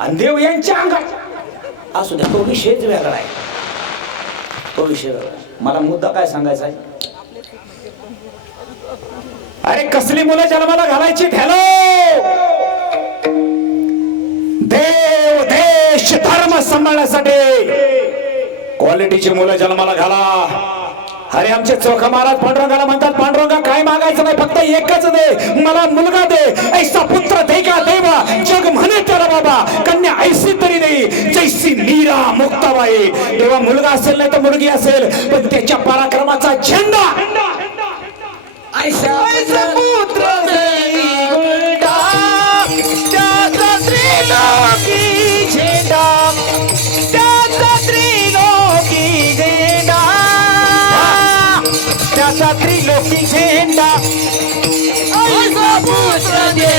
आणि देव यांच्या अंगात असू द्या. तो विषयच वेगळा आहे, तो विषय वेगळा. मला मुद्दा काय सांगायचा आहे, अरे कसली मुलं जन्माला घालायची ठेलो. देव देश धर्म सांभाळण्यासाठी क्वालिटीची मुलं जन्माला घाला. अरे आमचे चोखा महाराज पांडुरंगाला म्हणतात, पांडुरंगा काय मागायचं नाही, फक्त एकच दे, मला मुलगा दे. ऐसा पुत्र दे का देवा, जग म्हणे त्याला बाबा, कन्या ऐसी तरी नाही जैसी मीरा मुक्ताबाई. तेव्हा मुलगा असेल नाही तर मुलगी असेल, पण त्याच्या पराक्रमाचा झेंडा ऐसा पुत्र दे उलटा, त्याचा त्रिलोकी झेंडा, त्याचा त्रिलोकी झेंडा, त्याचा त्रिलोकी झेंडा. ऐसा पुत्र दे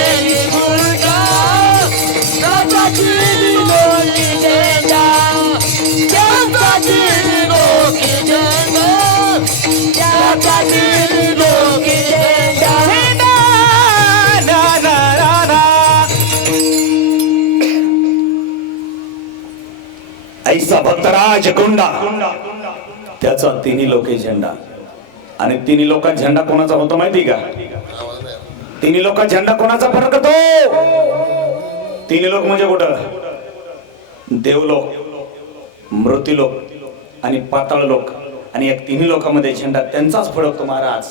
उलटा, त्याचा त्रिलोकी झेंडा, त्याचा त्रिलोकी झेंडा, त्याचा त्रिलोकी झेंडा. ना ना ना ना. ऐसा भक्तराज गुंडा, त्याचा तिन्ही लोके झेंडा. आणि तिन्ही लोकात झेंडा कोणाचा होतो माहिती का? तिन्ही लोकात झेंडा कोणाचा फरक होतो? तिन्ही लोक म्हणजे कुठं? देवलोक, मृत्यूलोक आणि पाताळ लोक. आणि या तिन्ही लोकांमध्ये झेंडा त्यांचाच फडकतो महाराज.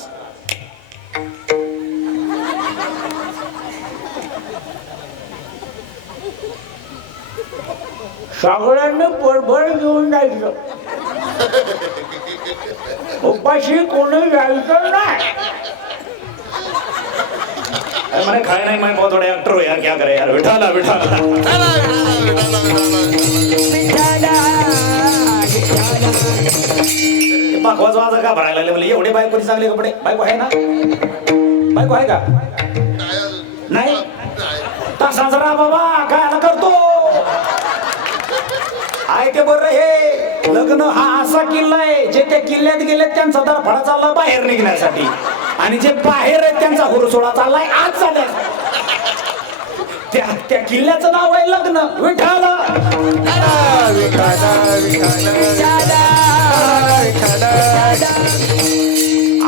सगळ्यांनी पोटभर घेऊन जायचं, उपाशी कोणी जायचं नाही. अरे मैंने खाया नहीं, मैं बहुत बड़े एक्टर हूँ यार, क्या करे यार. विठाला विठाला पाखवाज वाजा का भरायला लागले म्हणजे एवढे बायकोचे चांगले कपडे. बायको आहे ना? बायको आहे का? नाही. तसा जरा बाबा काय करतो आहे ते बरं. हे लग्न हा असा किल्ला आहे, जे त्या किल्ल्यात गेले त्यांचा दरफडा चालला बाहेर निघण्यासाठी, आणि जे बाहेर आहेत त्यांचा हुरसोडा चाललाय आज चालण्यासाठी. त्या किल्ल्याचं नाव आहे लग्न. विठाला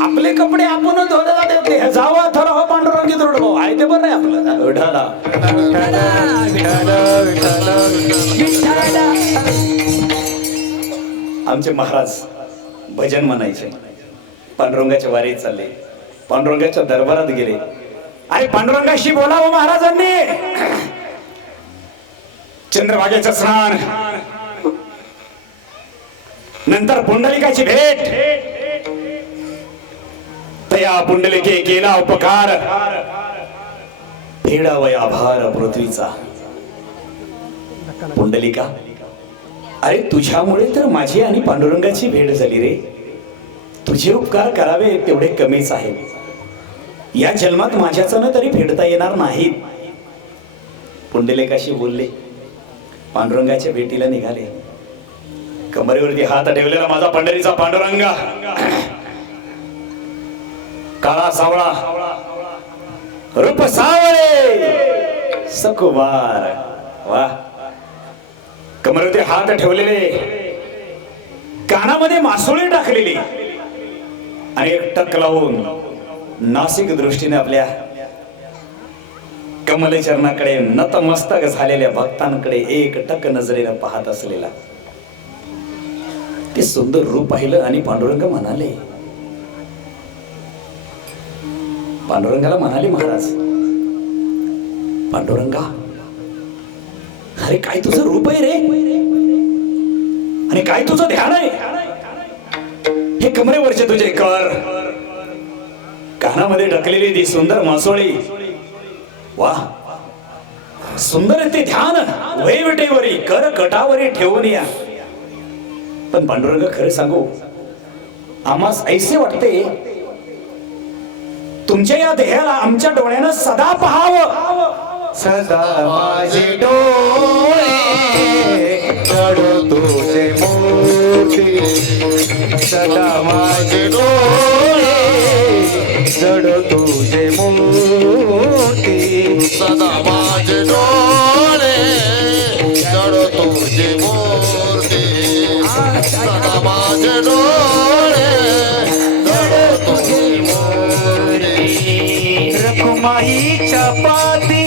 आपले कपडे आपण धुले जाते. जावं थोडं हो पांडुरंगी दृढ भाऊ आहे ते बरं आहे आपलं. विठाला आमचे महाराज भजन म्हणायचे, पांडुरंगाच्या वारीत चालले, पांडुरंगाच्या दरबारात गेले आणि पांडुरंगाशी बोलावं महाराजांनी. चंद्रभागेचं स्नान, नंतर पुंडलिकाची भेट. तया पुंडलिके केला उपकार, फेडावय आभार पृथ्वीचा. पुंडलिका, अरे तुझ्यामुळे तर माझी आणि पांडुरंगाची भेट झाली रे. तुझे उपकार करावे तेवढे कमीच आहेत. या जन्मात माझ्याचं तरी फेडता येणार नाहीत. पुंडलिकाशी बोलले, पांडुरंगाच्या भेटीला निघाले. कमरेवरती हात ठेवलेला माझा पंढरीचा पांडुरंग, काळा सावळा रूप सावळे सकुमार. वा. कमरेवरती हात ठेवलेले, कानामध्ये मासोळी टाकलेली आणि एक टक लावून नासिक दृष्टीने आपल्या कमल चरणाकडे नतमस्तक झालेल्या भक्तांकडे एक टक नजरेनं पाहत असलेला ते सुंदर रूप पाहिलं आणि पांडुरंगाला म्हणाले महाराज, पांडुरंगा, अरे काय तुझं रूप आहे रे, आणि काय तुझं ध्यान आहे. हे कमरेवरचे तुझे कर, कानामध्ये ढकलेली ती सुंदर मासोळी, वा सुंदर ते ध्यान वैवटेवरी कर कटावरी ठेवून या. पण पांडुरंग, खरं सांगू, आम्हास ऐसे वाटते तुमच्या या देहाला आमच्या डोळ्यानं सदा पाहावं. सदा माझे डोळे जडो तुझे मूर्ती, सदा माझे डोळे जडो तुझे मूर्ती, सदा माझे डोळे जडो तुझे मूर्ती, सदा माझे डोळे जडो तुझे मूर्ती. रखुमाईच्या पाती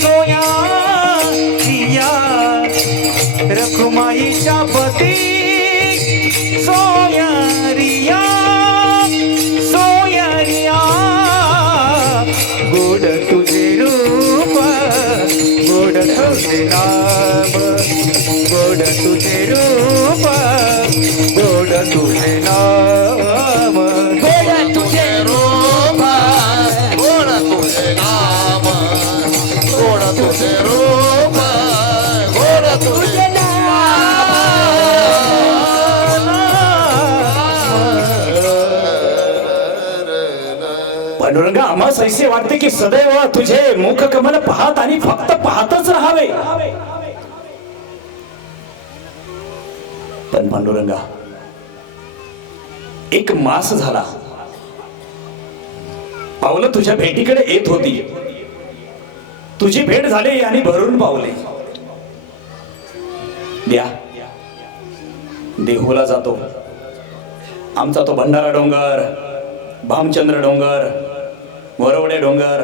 सोया रिया, रखुमाईच्या पती सोया रिया, सोया रिया. गोड तुझे रूप, गोड तुझे नाम, गोड तुझे रूप, गोड तुझे नाम, गोड तुझे रूप, गोड तुझे नाम, गोड तुझे रूप, गोड तुझे पांडुरंगा, आम्हास ऐसे वाटते की सदैव तुझे मुख कमल पाहत आणि फक्त पाहतच राहावे. पण पांडुरंगा, एक मास झाला, पावलं तुझ्या भेटीकडे येत होती. तुझी भेट झाली आणि भरून पावले. द्या, देहूला जातो. आमचा तो भंडारा डोंगर भामचंद्र डोंगर, वरवडे डोंगर,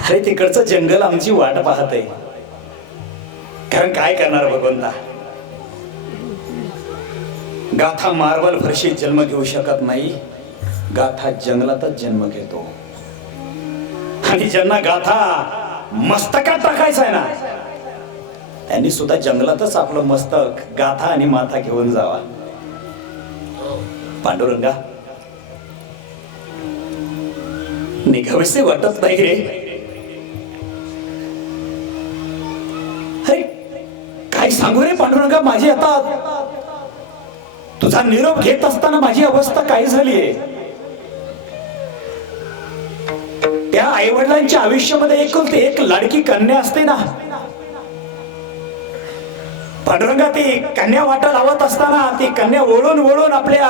अरे तिकडचं जंगल आमची वाट पाहत आहे. कारण काय करणार भगवंता, गाथा मार्बल फरशीत जन्म घेऊ शकत नाही, गाथा जंगलातच जन्म घेतो. आणि ज्यांना गाथा मस्तकात टाकायचं आहे ना, त्यांनी सुद्धा जंगलातच आपलं मस्तक, गाथा आणि माथा घेऊन जावा. पांडुरंगा, निघावेसे वाटत नाही रे. अरे काय सांगू रे पांडुरंगा, माझी आता तुझा निरोप घेत असताना माझी अवस्था काय झालीये. त्या आई वडिलांच्या आयुष्यामध्ये एकुलती एक लाडकी कन्या असते ना पांडुरंगा, ती कन्या वाटा लावत असताना ती कन्या ओळून ओळून आपल्या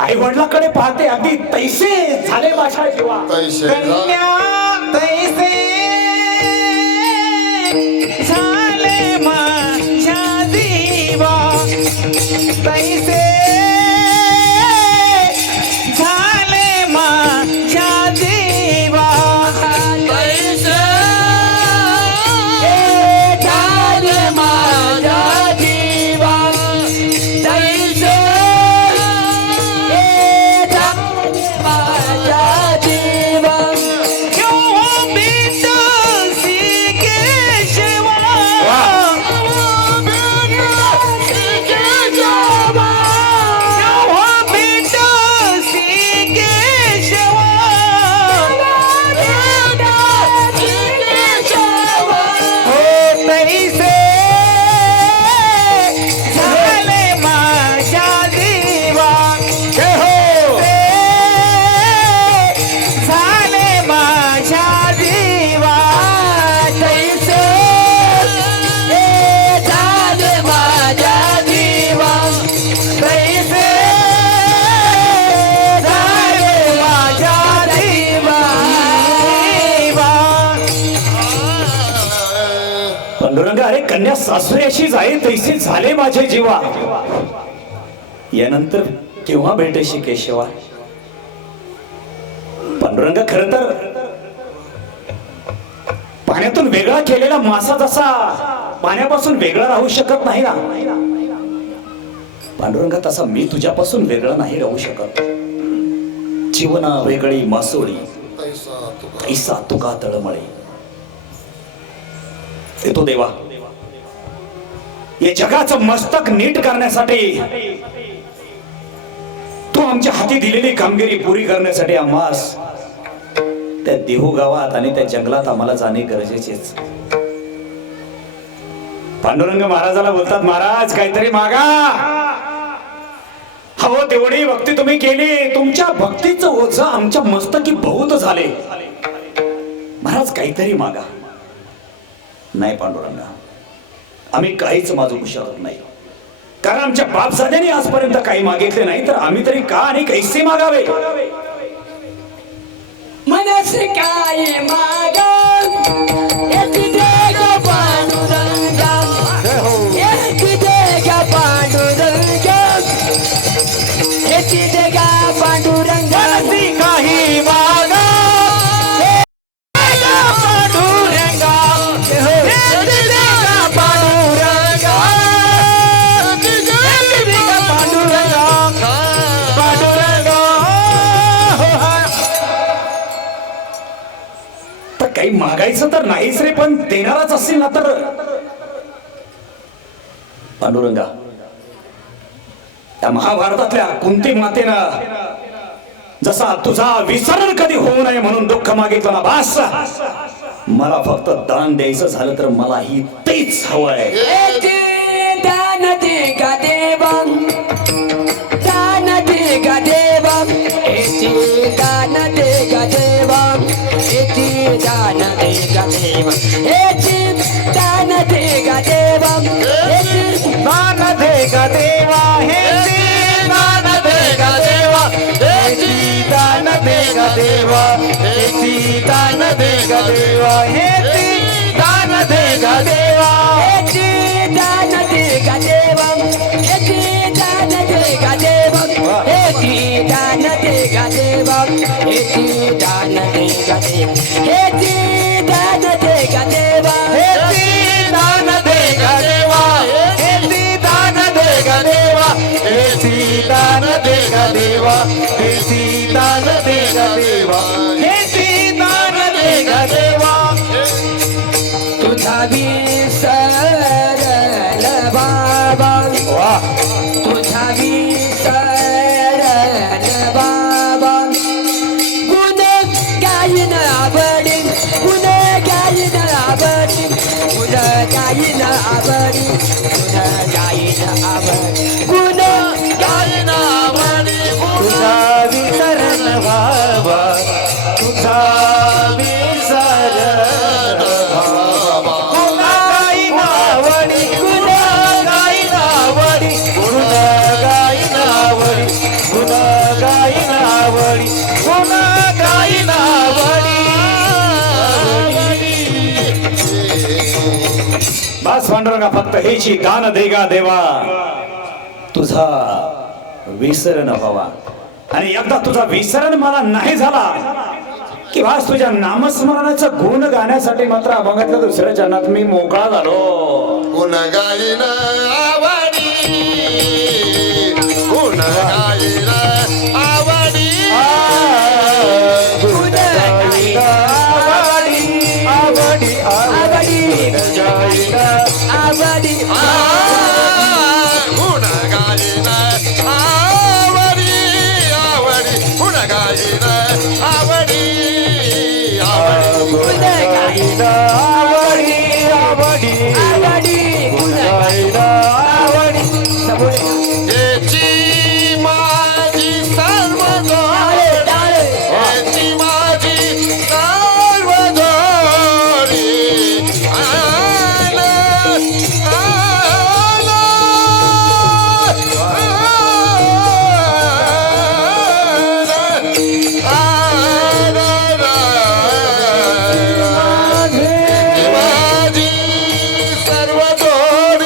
आई वडिलांकडे पाहते. अगदी तैसे झाले माझ्या जीवा. कन्या तैसे झाले माझ्या जीवा, तैसे झाले माझ्या जीवा, तैसे झाले माझ्या जीवा, तैसे झाले माझ्या जीवा. क्यों बीता सी केशवा, पांडुरंगा, अरे कन्या सासऱ्याशी जाई तैसे झाले माझे जीवा. यानंतर केव्हा भेटेशी केशवा. पांडुरंगा, खर तर पाण्यातून वेगळा केलेला मासा जसा पाण्यापासून वेगळा राहू शकत नाही ना पांडुरंगा, तसा मी तुझ्यापासून वेगळा नाही राहू शकत. जीवना वेगळी मासोळी, ऐसा तुका तळमळे. येतो देवा, या जगाचं मस्तक नीट करण्यासाठी, तू आमच्या हाती दिलेली कामगिरी पुरी करण्यासाठी आम्हास त्या देहू गावात आणि त्या जंगलात आम्हाला जाणे गरजेचेच. पांडुरंग महाराजाला बोलतात, महाराज काहीतरी मागा. हो तेवढी भक्ती तुम्ही केली, तुमच्या भक्तीचं ओझं आमच्या मस्तकी बहुत झाले. महाराज काहीतरी मागा. नाही पांडुरंगा, आम्ही काहीच मागू शकत नाही, कारण आमच्या बापसाद्याने आजपर्यंत काही मागितले नाही, तर आम्ही तरी का आणि कैसे मागावे. मनस काय मागा येती दे ग पांडुरंगा, येती दे ग पांडुरंगा, येती दे ग पांडुरंगा. मनसी काही मागा काही मागायचं तर नाहीच रे, पण देणारच असेल ना तर. पांडुरंगा, त्या महाभारतातल्या कुंती मातेनं जसा तुझा विसरण कधी होऊ नये म्हणून दुःख मागितलं ना, बास मला फक्त दान द्यायचं झालं तर मलाही तेच हवंय. दान दे ग देवा, दान दे ग देवा, दान दे ग देवा, दान दे ग देवा, दान दे ग देवा, दान दे ग देवा, दान दे ग देवा, दान दे ग देवा, दान दे ग देवा, दान दे ग देवा, दान दे ग देवा, दान दे ग देवा, हेची दान दे गा देवा हेची दान दे गा देवा हेची दान दे गा देवा हेची दान दे गा देवा हेची दान दे गा देवा हेची दान दे गा देवा हेची दान दे गा देवा हेची दान दे गा देवा तुझा विसरल बाबा तुझा विसरल बाबा गुण गायन आवडीन गुण गायन आवडीन गुण गायन आवडीन गुण गायन आवडीन गुण गायन आवडीन तुझा विसरल बाबा तुझा विसरल बाबा गुन्हा गाई नावडी गुन्हा गाई नावडी गुन्हा गाई नावडी गुन्हा गाई नावडी गुन्हा गाई नावडी बस पांडुरंगा फक्त हेची दान देगा देवा तुझा विसर न व्हावा आणि एकदा तुझा विसरण मला नाही झाला की बस तुझ्या नामस्मरणाचं गुण गाण्यासाठी मात्र अभंगातल्या दुसऱ्या चरणात मी मोकळा झालो. गुन्हा गाई नावडी गुन्हा गाई नावडी गुण गायन आवडी आवडी आवडी गुन्हा गाई आवडी आवडी गुन्हा गाई आवडी गुण गायन आवडी आवडी आवडी गुण गायन आवडी सबोळे हेची माझी सर्व टाळे टाळे हेची माझी सर्व दोरी आन माझी सर्व दोरी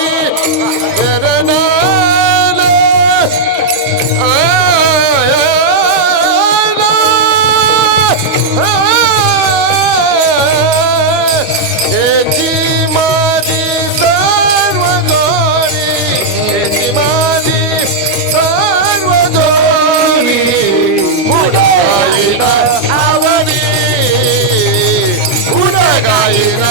हेची माझी सर्व दोरी हेची माझी सर्व दोरी गुन्हा गाईन आवडी गुन्हा गाईन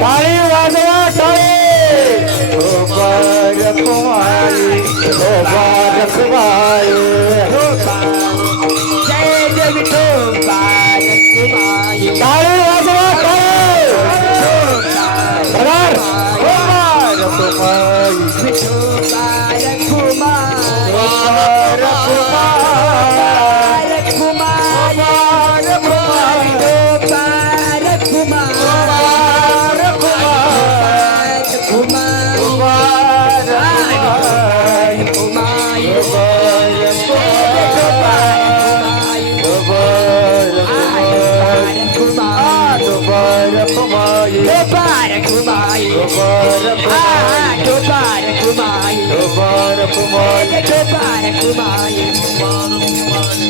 टाळी वाजवा जय जय विठोबाय कुमाई टाळी वाजवा विठोबाय कुमाई कुमार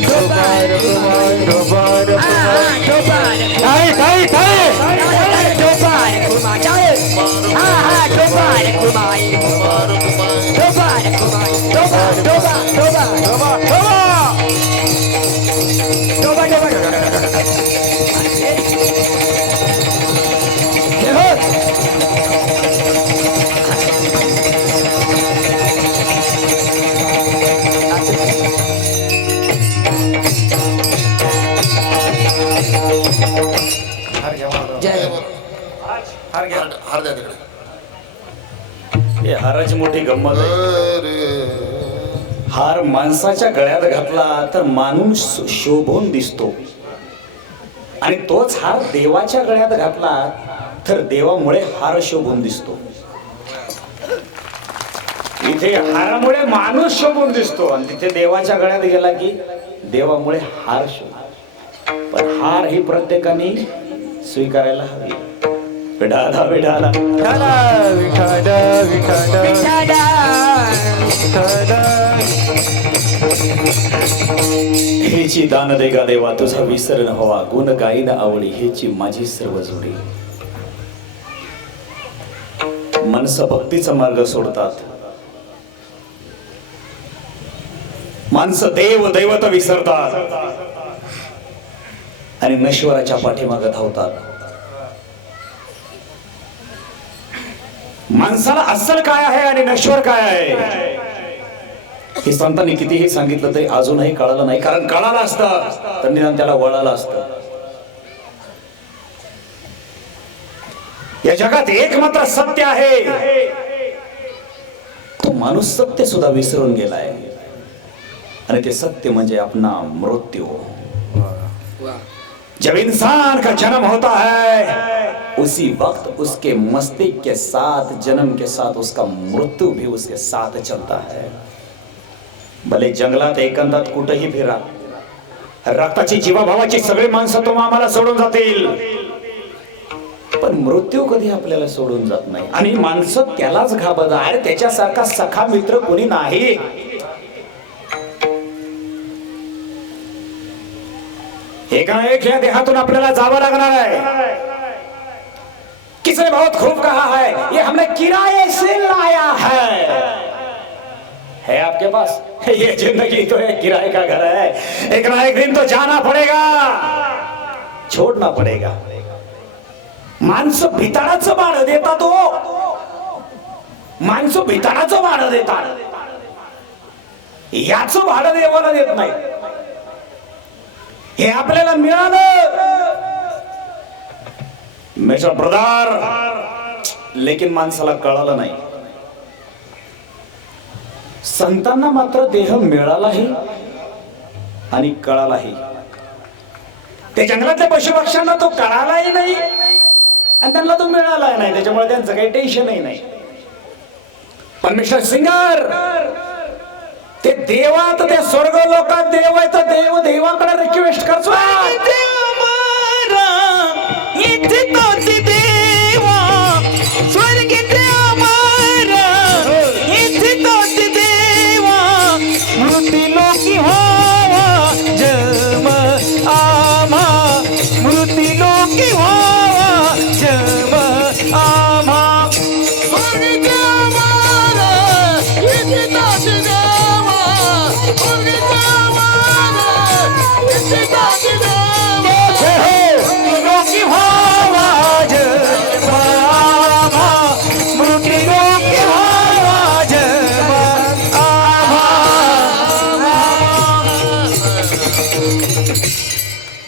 कुमार कुमार कुमार हार द्या तिकडे. हे हाराची मोठी गंमत आहे. हार माणसाच्या गळ्यात घातला तर माणूस शोभून दिसतो आणि तोच हार देवाच्या गळ्यात घातला तर देवामुळे हार शोभून दिसतो. इथे हारामुळे माणूस शोभून दिसतो आणि तिथे देवाच्या गळ्यात गेला की देवामुळे हार शोभतो. पण हार ही प्रत्येकाने स्वीकारायला हवी. विठाला विठाला विठाला विठाला विठाला विठाला हेची दान देगा देवा तुझा विसर न हवा, गुण गाईन आवडी हेची माझी सर्व जोडी. माणसं भक्तीचा मार्ग सोडतात, माणसं देव दैवत विसरतात आणि नश्वराच्या पाठीमागे धावतात. माणसाला अस्सल काय आहे आणि नश्वर काय आहे हे संतांनी कितीही सांगितलं तरी अजूनही कळालं नाही. कारण कळालं असतं तर निदान त्याला वळालं असतं. या जगात एकमात्र सत्य आहे, तो माणूस सत्य सुद्धा विसरून गेलाय आणि ते सत्य म्हणजे अपना मृत्यू. जब इंसान का जन्म होता है उसी वक्त उसके मस्तिष्क के साथ जन्म के साथ उसका मृत्यू भी उसके साथ चलता है. भले जंगलात एकांतात कुठेही फिरा, रक्ताची जीवाभावाची सगळी माणसं तुम्हा आम्हाला सोडून जातील, पण मृत्यू कधी आपल्याला सोडून जात नाही. आणि माणसं त्यालाच घाबरत आहे, त्याच्यासारखा सखा मित्र कोणी नाही. एकाएक या देहातून आपल्याला जावं लागणार आहे. किसने बहुत खूब कहा है, ये हमने किराए से लाया है आपके पास? ये जिंदगी तो एक किराए का घर है, एक ना एक दिन तो जाना पड़ेगा, छोड़ना पड़ेगा. माणसं भिताडाचं भाडं देतात, माणसं भिताडाचं भाडं देतात, याचं भाडं देवाला देत नाही. हे आपल्याला मिळालं मेजर ब्रदर, लेकिन माणसाला कळालं नाही. संतांना मात्र देह मिळालाही आणि कळालाही. ते जंगलातल्या पशुपक्ष्यांना तो कळालाही नाही आणि त्यांना तो मिळालाही नाही, त्याच्यामुळे त्यांचं काही टेन्शनही नाही. पण मिस्टर सिंगर, ते देवात, ते स्वर्ग लोकात देव आहे तर देव देवाकडे रिक्वेस्ट करतो.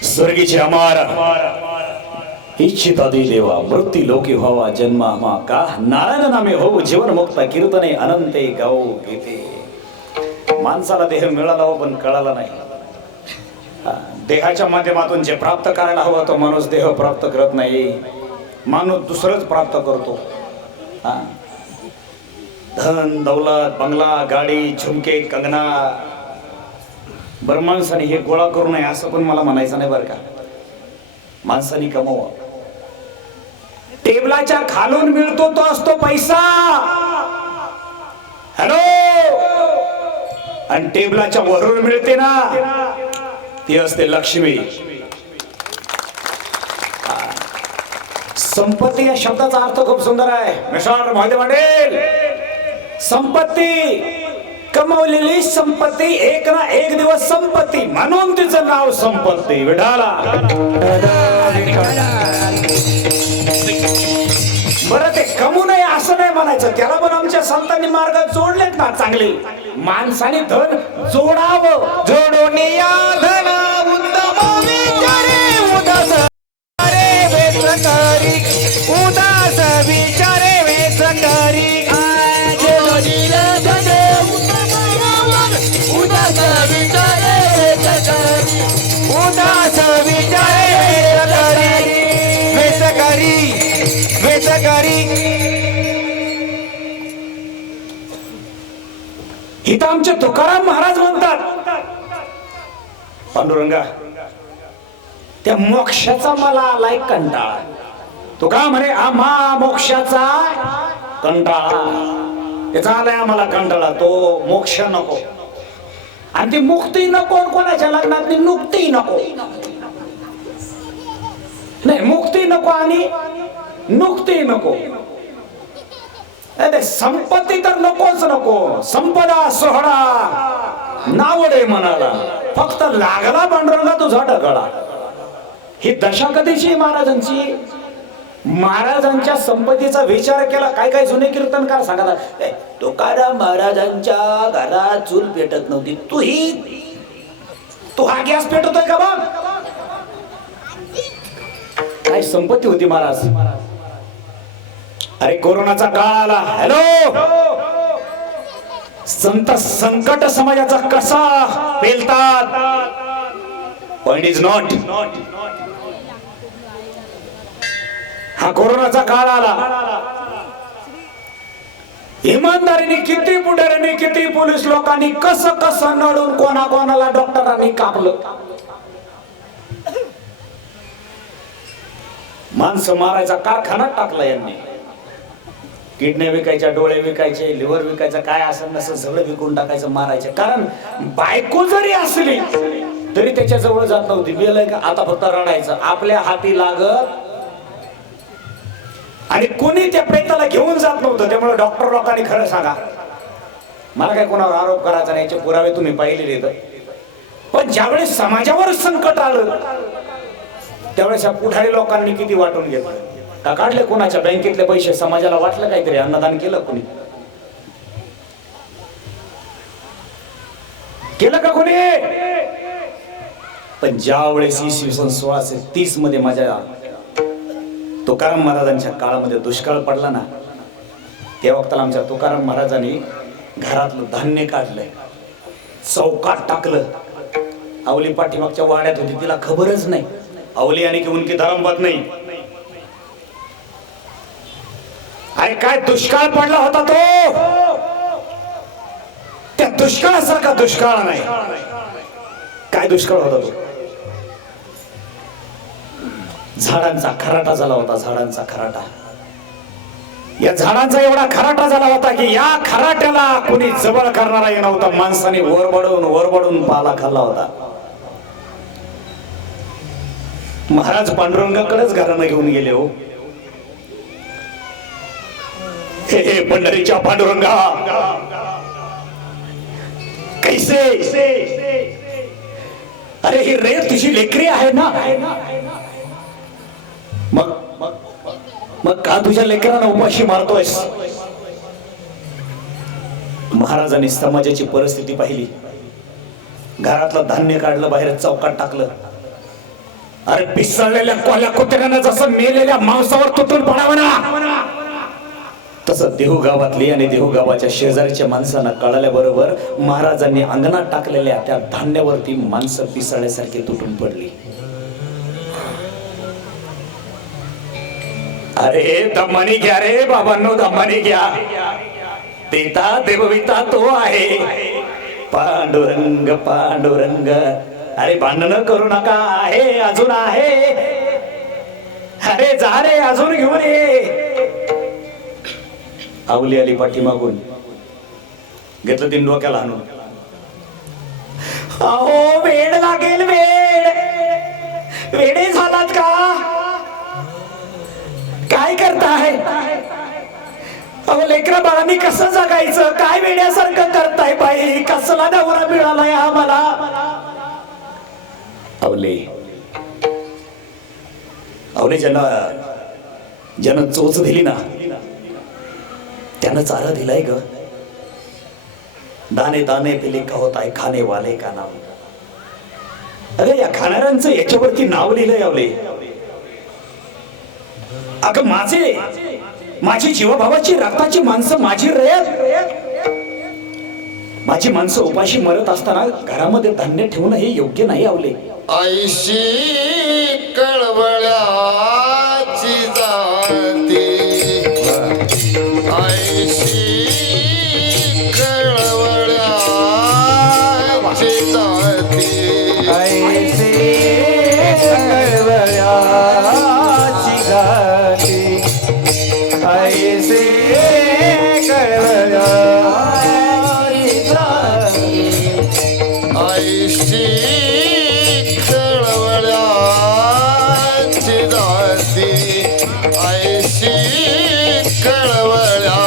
स्वर्गीचे अमार इच्छितादी देवा, मृत्यू लोकी व्हावा जन्म आम्हा का, नारायण नामे हो जीवन मुक्त कीर्तने अनंते गाऊ गीते. माणसाला देह मिळाला हो पण कळाला नाही. देहाच्या माध्यमातून जे प्राप्त करायला हवं तो माणूस देह प्राप्त करत नाही, माणूस दुसरंच प्राप्त करतो. धन दौलत, बंगला, गाडी, झुमके, कंगना. बरं, माणसाने हे गोळा करू नये असं पण मला म्हणायचं नाही बरं का. माणसाने कमवा. टेबलाच्या खालून मिळतो तो असतो पैसा, हॅलो, आणि टेबलाच्या वरून मिळते ना ती असते लक्ष्मी. संपत्ती या शब्दाचा अर्थ खूप सुंदर आहे मिस्टर महादेव पाटील. संपत्ती, कमवलेली संपत्ती एक ना एक दिवस संपत्ती, म्हणून तिचं नाव संपत्ती. विठाला बरं, ते कमू नये असं नाही म्हणायचं, त्याला पण आमच्या संतांनी मार्ग जोडलेत ना चांगले. माणसाने धन जोडावं, जोडून या धन उत्तम विचारे उदास वेचकारी, उदास विचारे वेचकारी. उदास विचारे वेचकारी, वेचकारी. इथं आमचे तुकाराम महाराज म्हणतात, पांडुरंगा त्या मोक्षाचा मला आलाय कंटाळा. तो का म्हणे आम्हा मोक्षाचा कंटाळा. त्याचा आलाय आम्हाला कंटाळा. तो मोक्ष नको आणि ती मुक्ती नको. कोणाच्या लग्नात नुक्ती नको. नाही मुक्ती नको आणि नुक्ती नको. संपत्ती तर नकोच नको. संपदा सोहळा नावडे मनाला, फक्त लागला पांडुरंगा तुझा ढगळा. ही दशा कधीची महाराजांची. महाराजांच्या संपत्तीचा विचार केला. काय काय जुने कीर्तनकार सांगतात, तुकाराम महाराजांच्या घरात चूल पेटत नव्हती. तू हा गॅस पेटवतोय का बघ. काय संपत्ती होती महाराज. अरे कोरोनाचा काळ आला. हॅलो, संत संकट समाजाचा कसा पेलतात. Point is not. हा कोरोनाचा काळ आला. इमानदारीने किती पुढाऱ्यांनी, किती पोलीस लोकांनी कसं कसं नडून कोणाकोणाला डॉक्टरांनी कापलं. माणसं मारायचा कारखाना टाकला यांनी. किडनी विकायच्या, डोळे विकायचे, लिव्हर विकायचं, काय असेल नसेल सगळं विकून टाकायचं, मारायचे. कारण बायको जरी असली तरी त्याच्या जवळ जात नव्हती. गेलंय का आता फक्त रडायचं. आपल्या हाती लागत आणि कोणी त्या प्रेताला घेऊन जात नव्हतं. त्यामुळे डॉक्टर लोकांनी खरं सांगा, मला काय कोणावर आरोप करायचा नाही, याचे पुरावे तुम्ही पाहिलेले. पण ज्यावेळेस समाजावर संकट आलं त्यावेळेस या पुढारी लोकांनी किती वाटून घेतलं. का काढले कोणाच्या बँकेतले पैसे, समाजाला वाटलं काहीतरी, अन्नदान केलं कोणी, केलं का कोणी. पण ज्यावेळेस इसवी सन 1630 मध्ये माझ्या तुकाराम महाराजांच्या काळामध्ये दुष्काळ पडला ना, त्या वक्ताला आमच्या तुकाराम महाराजांनी घरातलं धान्य काढलंय, चौकात टाकलं. अवली पाठीमागच्या वाड्यात होती, तिला खबरच नाही. अवली आणि की उनकी धर्मपत नाही. अरे काय दुष्काळ पडला होता तो. त्या दुष्काळासारखा दुष्काळ नाही. काय दुष्काळ होता तो. झाडांचा खराटा झाला होता. झाडांचा खराटा. या झाडांचा एवढा खराटा झाला होता की या खराट्याला कोणी जवळ करणारा नव्हता. माणसाने वरबडून पाला खाल्ला होता. महाराज पांडुरंगाकडेच घरानं घेऊन गेले. हो हे पंढरीच्या पांडुरंगा, कैसे. अरे ही रे तुझी लेकरी आहे ना. मग का तुझ्या लेकरांना उपाशी मारतोयस. महाराजांनी समाजाची परिस्थिती पाहिली. घरातलं धान्य काढलं, बाहेर चौकात टाकलं. अरे पिसळलेल्या कोल्या कुत्र्यानं जसं मेलेल्या मांसावर तुटून पडावं ना, तसं देहूगावातली आणि देहूगावाच्या शेजारच्या माणसांना कळाल्याबरोबर महाराजांनी अंगणात टाकलेल्या त्या धान्यावरती माणसं पिसळल्यासारखी तुटून पडली. अरे दमानी घ्या रे बाबांनो, दमानी घ्या. देता देवविता तो आहे पांडुरंग, पांडुरंग. अरे भांडण करू नका, आहे अजून आहे. अरे जा रे अजून घेऊन ये. आवली आली पाठीमागून, घेतलं तीन डोक्याला हाणून. अहो वेड लागेल, वेड. वेडे झालात का. काय करताय. अहो लेकरा बाळांनी कसं जगायचं. काय वेड्यासारखं करताय बाई. कसला नवरा मिळालाय आम्हाला. अवले अवले ज्यानं चोच दिली ना त्यानं चारा दिलाय ग. दाने दाने पे लिखा होता है खाने वाले का नाम. अरे या खाणाऱ्यांचं याच्यावरती नाव लिहिलंय अवले. अगं माझी जीवाभावाची रक्ताची माणसं, माझी रयत, माझी माणसं उपाशी मरत असताना घरामध्ये धान्य ठेवणं हे योग्य नाही आवले. ऐशी कळवळ्याची जाती, ऐशी कळवळ्याची जाती, ऐशी जाती ऐशी कळवळ्याची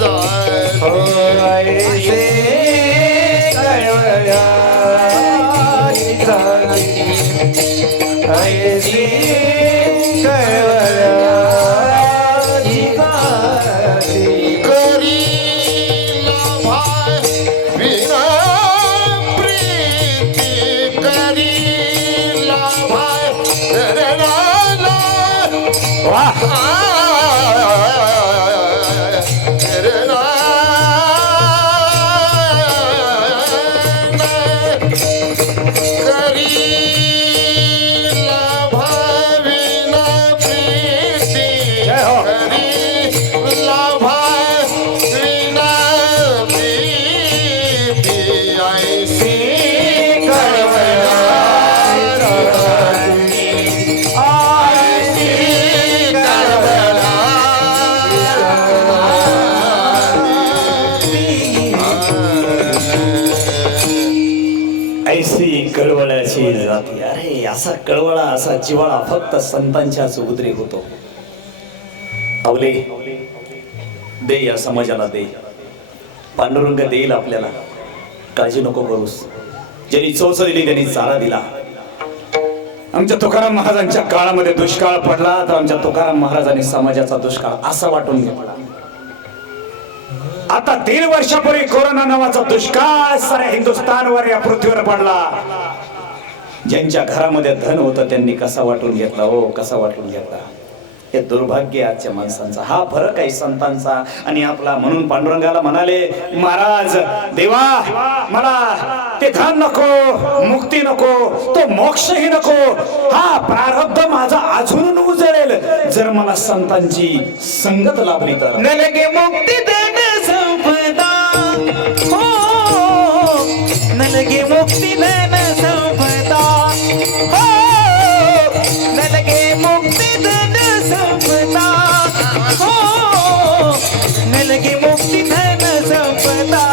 जाती ऐसे कळवळ्याची जाती ऐसी कळवळ्याची जाती करी भाय विना प्रीती करी भाय रे ला वाह रे ला करी भाविना प्रीती जय हो. करी भाविना प्रीती ऐसी ऐसी कळवळ्याची जाती. अरे असा कळवळा असा जिवाळा फक्त संतांच्याच उदरी होतो. अवले दे या समाजाला दे. पांडुरंग देईल आपल्याला, काळजी नको करूस. ज्यांनी चोच दिली त्यांनी चारा दिला. आमच्या तुकाराम महाराजांच्या काळामध्ये दुष्काळ पडला तर आमच्या तुकाराम महाराजांनी समाजाचा दुष्काळ असा वाटून घेतला. आता 3 वर्षापूर्वी कोरोना नावाचा दुष्काळ साऱ्या हिंदुस्थानवर या पृथ्वीवर पडला. ज्यांच्या घरामध्ये धन होतं त्यांनी कसा वाटून घेतला हो, कसा वाटून घेतला. हे दुर्भाग्य आजच्या माणसांचा. हा फरक आहे संतांचा आणि आपला. म्हणून पांडुरंगाला म्हणाले महाराज देवा मला ते धन नको, मुक्ती नको, तो मोक्षही नको. हा प्रारब्ध माझा अजून उजळेल जर मला संतांची संगत लाभली तर. नलगे मुक्ती धन संपदा हो, नलगे मुक्ती धन संपदा हो, नलगे मुक्ती धन संपदा हो, नलगे मुक्ती धन संपदा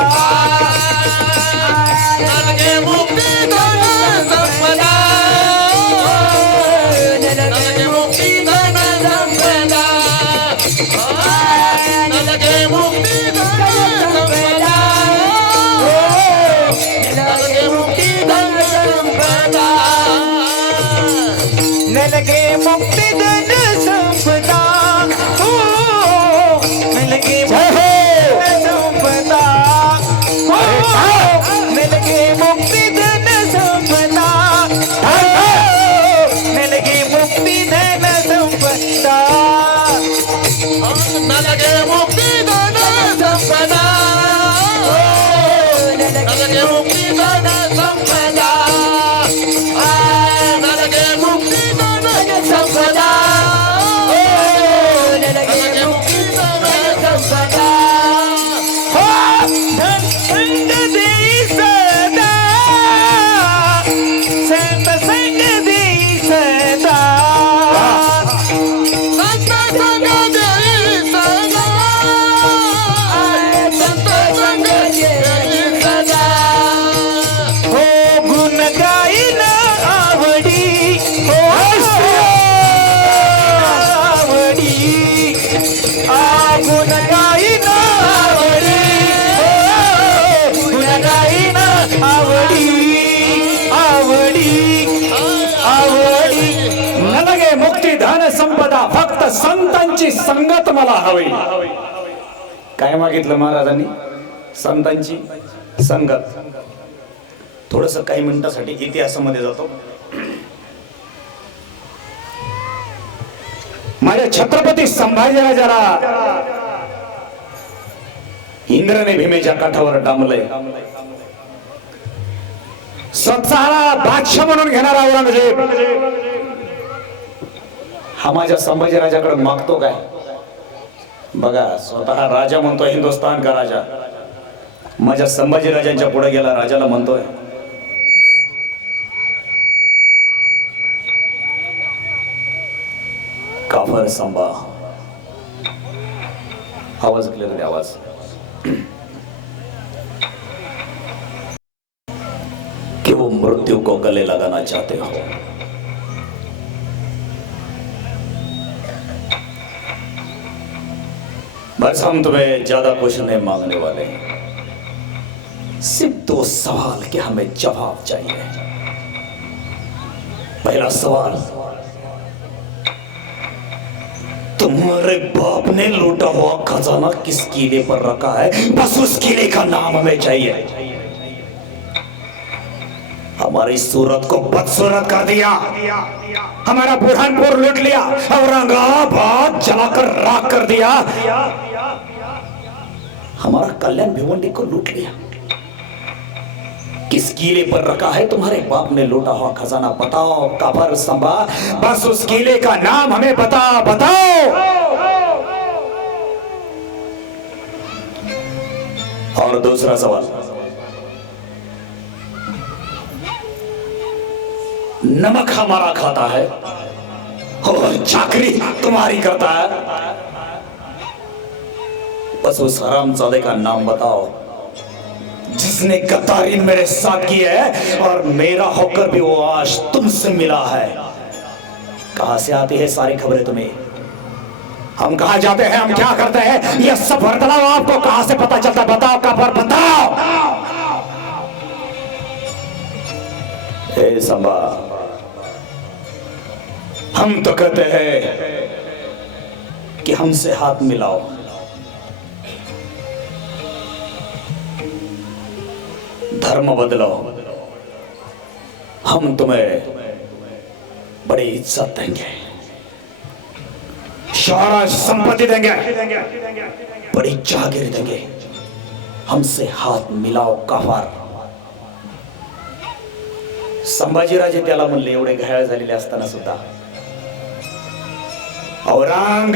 नलगे मुक्ती धन संपदा नलगे मुक्ती धन संपदा नलगे मुक्ती धन संपदा नलगे मुक्ती धन संपदा नलगे मुक्ती धन संपदा हो, नलगे मुक्ती धन संपदा हो, नलगे मुक्ती धन संपदा हो, नलगे मुक्ती धन संपदा नलगे मुक्ती धन संपदा नलगे मुक्ती धन संपदा नलगे मुक्ती धन संपदा हो, धन संग देई सदा, संत संग देई सदा संत संग देई सदा संत संग देई सदा हो, गुण गाईन आवडी हो, आवडी गुण गाईन आवडी हो, गुण गाईन आवडी आवडी आवडी. नलगे मुक्ती धन संपदा फक्त संतांची संगत मला हवी. काय मागितलं महाराजांनी? संतांची संगत. थोडस काही मिनिटासाठी इतिहासामध्ये जातो. माझ्या छत्रपती संभाजीराजाला इंद्राने भीमेच्या काठावर डांबलंय. स्वतःला बादशाह म्हणून घेणारा औरंगजेब हा माझ्या संभाजीराजाकडे मागतो काय? बघा, स्वतः राजा म्हणतोय हिंदुस्थान का राजा. माझ्या संभाजीराजांच्या पुढे गेला, राजाला म्हणतोय काफर संभा. आवाज क्लिअर दे, आवाज. कि वो मृत्यु को गले लगाना चाहते हो. बस हम तुम्हें ज्यादा कुछ नहीं मांगने वाले, सिर्फ 2 सवाल के हमें जवाब चाहिए। पहला सवाल, तुम्हारे बाप ने लूटा हुआ खजाना किस किले पर रखा है? बस उस किले का नाम हमें चाहिए। हमारी सूरत को बदसूरत कर दिया, हमारा बुरहानपुर लूट लिया, औरंगाबाद जलाकर राख कर दिया, हमारा कल्याण भिवंडी को लूट लिया। किस किले पर रखा है तुम्हारे बाप ने लूटा हुआ खजाना? बताओ काबर संभा, बस उस किले का नाम हमें बताओ। और दूसरा सवाल, नमक हमारा खाता है और चाकरी तुम्हारी करता है, बस उस हरामजादे का नाम बताओ जिसने गद्दारी मेरे साथ की है और मेरा होकर भी वो आज तुमसे मिला है। कहां से आती है सारी खबरें तुम्हें? हम कहां जाते हैं, हम क्या करते हैं, ये सब बतलाओ। आपको कहां से पता चलता? बताओ खबर बताओ। हे संभा, हम तो कहते हैं कि हमसे हाथ मिलाओ, धर्म बदलो, हम तुम्हें बड़ी इज्जत देंगे, सारा संपत्ति देंगे, बड़ी जागीर देंगे। हमसे हात मिलाव काफार. संभाजीराजे त्याला म्हणले एवढे घायल झालेले असताना सुद्धा, औरंग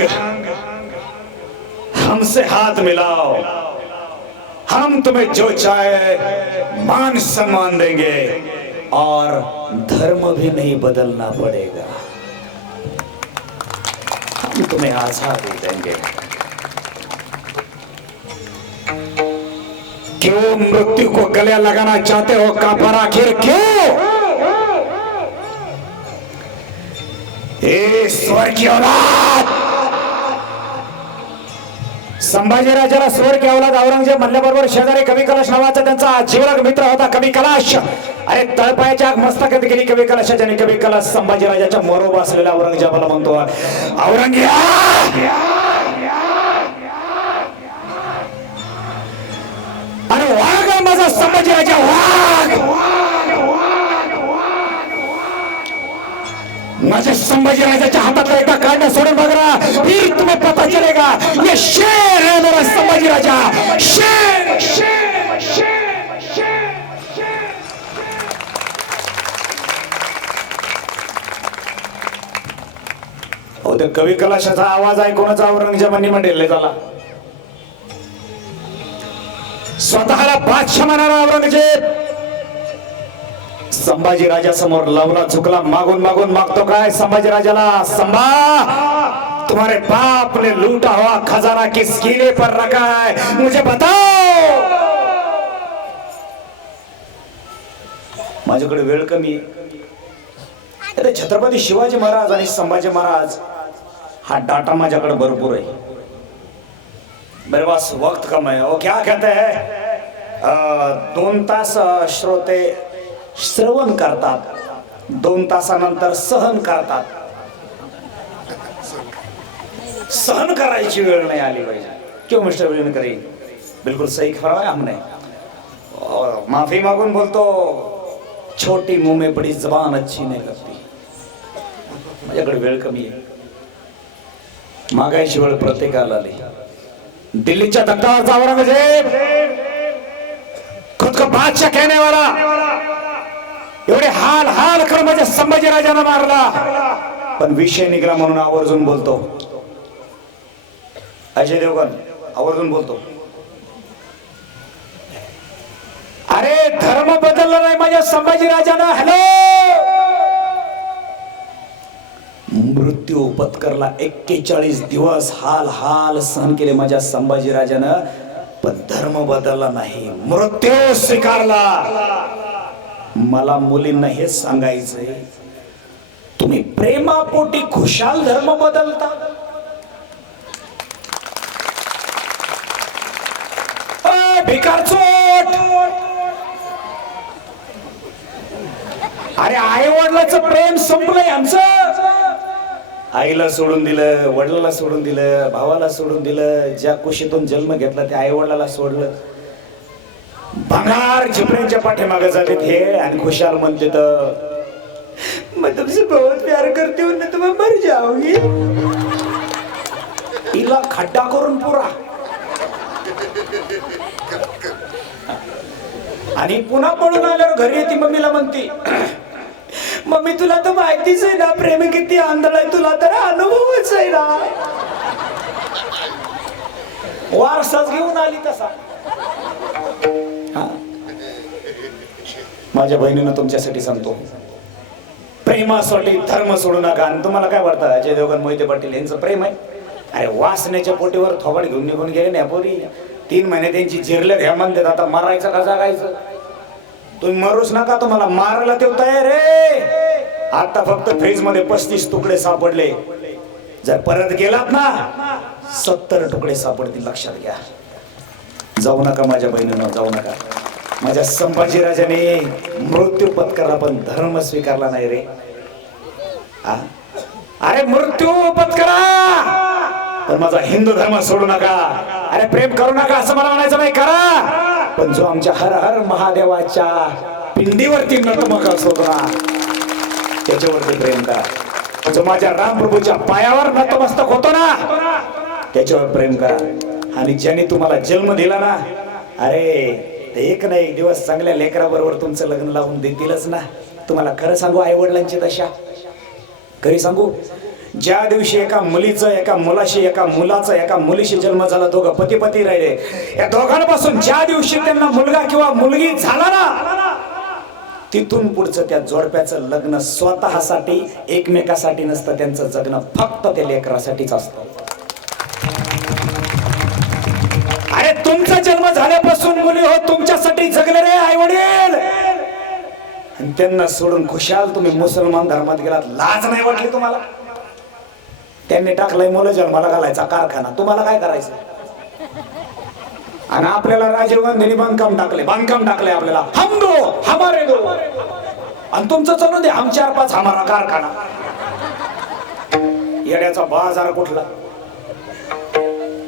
हमसे हाथ मिलाओ, हम तुम्हें जो चाहे मान सम्मान देंगे और धर्म भी नहीं बदलना पड़ेगा, हम तुम्हें आजादी देंगे. क्यों मृत्यु को गले लगाना चाहते हो काफर, आखिर क्यों? स्वर की औलाद, संभाजीराजाला स्वर की औलाद औरंगजेब म्हणल्याबरोबर शेजारी कवी कलाश नावाचा त्यांचा जीवलग मित्र होता कवी कलाश. अरे तळपायाच्या आग मस्तकात गेली कवी कलाशाच्या, आणि कवी कलाश संभाजीराजाच्या मोरोबा असलेल्या औरंगजेबाला म्हणतो, औरंगजेब अरे वाघ माझा संभाजीराजा, वाघ माझे संभाजीराजाच्या हातातला एकदा काढणं सोडून बघा, फिर तुम्हें पता चलेगा ये शेर है मेरा संभाजीराजा, शेर शेर शेर शेर. हो, ते कवी कलाशाचा आवाज ऐकूनच औरंगजेबांनी मंडळले झाला. स्वतःला बादशाह म्हणाला औरंगजेब संभाजीराजा समोर लावला चुकला, मागून मागून मागतो काय संभाजीराजाला, संभा तुम्हारे बाप ने लूटा हुआ खजाना किस किले पर रखा है, मुझे बताओ. माझ्याकडे वेळ कमी आहे. छत्रपती शिवाजी महाराज आणि संभाजी महाराज हा डाटा माझ्याकडे भरपूर आहे. मेरे पास वक्त कम है. वो क्या कहते हैं, 2 तास श्रोते श्रवण करतात, 2 तासानंतर सहन करतात. सहन करायची वेळ नाही आली पाहिजे. क्यों मिस्टर विलियन करी, बिल्कुल सही फरमाया हमने. माफी मागून बोलतो, छोटी मुंह में बड़ी जबान अच्छी नहीं लगती. माझ्याकडे वेळ कमी आहे. मागायची वेळ प्रत्येकाला आली. दिल्लीच्या तख्तावरचा औरंगजेब खुद को बादशाह कहने वाला एवढे हाल हाल करून माझ्या संभाजीराजांना मारला, पण विषय निघाला म्हणून आवर्जून बोलतो. अजय देवगण आवर्जून बोलतो, अरे धर्म बदलला नाही माझ्या संभाजीराजानं. हॅलो, मृत्यू पत्करला 41 दिवस हाल हाल सहन केले माझ्या संभाजीराजानं, पण धर्म बदलला नाही, मृत्यू स्वीकारला. मला मुलींना हेच सांगायचंय, तुम्ही प्रेमापोटी खुशाल धर्म बदलता. भिकारचोट. अरे आई वडिलाचं प्रेम संपलंय आमचं. आईला सोडून दिलं, वडिलाला सोडून दिलं, भावाला सोडून दिलं, ज्या कुशीतून जन्म घेतला त्या आई वडिलाला सोडलं. भंगार झिपऱ्यांच्या पाठीमागे जाते हे आणि खुशाल म्हणते तर मैं तुमसे बहुत प्यार करती हूँ, नहीं तो मैं मर जाऊंगी. इला खड्डा करून पुरा. आणि पुन्हा पळून आल्यावर घरी येते मम्मीला म्हणती मम्मी तुला तर माहितीच आहे ना प्रेम किती आंधळ आहे, तुला तर अनुभवच आहे ना. वारसाच घेऊन आली तसा. माझ्या बहिणीनं तुमच्यासाठी सांगतो, प्रेमासाठी धर्म सोडू नका. आणि तुम्हाला काय वाटतं अजय देवगण, मोहिते पाटील यांचं प्रेम आहे? अरे वासनेच्या पोटीवर थोबाड घेऊन निघून गेले ना पोरी. 3 महिने त्यांची जिरले घ्या म्हणतात, आता मारायचं का जागायचं? तुम्ही मरूच नका, तुम्हाला मारायला ते तयार रे. आता फक्त फ्रीज मध्ये 35 तुकडे सापडले, जर परत गेलात ना 70 तुकडे सापडतील, लक्षात घ्या. जाऊ नका माझ्या बहिणीनं, जाऊ नका. माझ्या संभाजीराजाने मृत्यू पत्करला पण धर्म स्वीकारला नाही रे. अरे मृत्यू पत्करा पण माझा हिंदू धर्म सोडू नका. अरे प्रेम करू नका असं मला म्हणायचं नाही, करा. पण जो आमच्या हर हर महादेवाच्या पिंडीवरती नतमस्तक असतो ना त्याच्यावरती प्रेम करा. जो माझ्या रामप्रभूच्या पायावर नतमस्तक होतो ना त्याच्यावर प्रेम करा. आणि ज्याने तुम्हाला जन्म दिला ना, अरे एक ना एक दिवस चांगल्या लेकराबरोबर तुमचं लग्न लावून देतीलच ना. तुम्हाला खरं सांगू, आई वडिलांची दशा खरी सांगू, ज्या दिवशी एका मुलीचं एका मुलाशी, एका मुलाचा एका मुलीशी जन्म झाला, दोघं पती पती राहिले, या दोघांपासून ज्या दिवशी त्यांना मुलगा किंवा मुलगी झाला ना तिथून पुढचं त्या जोडप्याचं लग्न स्वतःसाठी एकमेकासाठी नसतं, त्यांचं जगणं फक्त त्या लेकरासाठीच असतं. अरे तुमचा जन्म झाल्यापासून मुली हो तुमच्यासाठी जगले रे आई वडील. आणि त्यांना सोडून खुशाल तुम्ही मुसलमान धर्मात गेलात. लाज नाही वाटली तुम्हाला? त्यांनी टाकलंय मुलं जन्माला घालायचा कारखाना, तुम्हाला काय करायचं? आणि आपल्याला राजीव गांधींनी बांधकाम टाकले आपल्याला, हम दो हमारे दो. आणि तुमचं चालू दे हम 4-5 हमारा कारखाना. येड्याचा बाजार कुठला?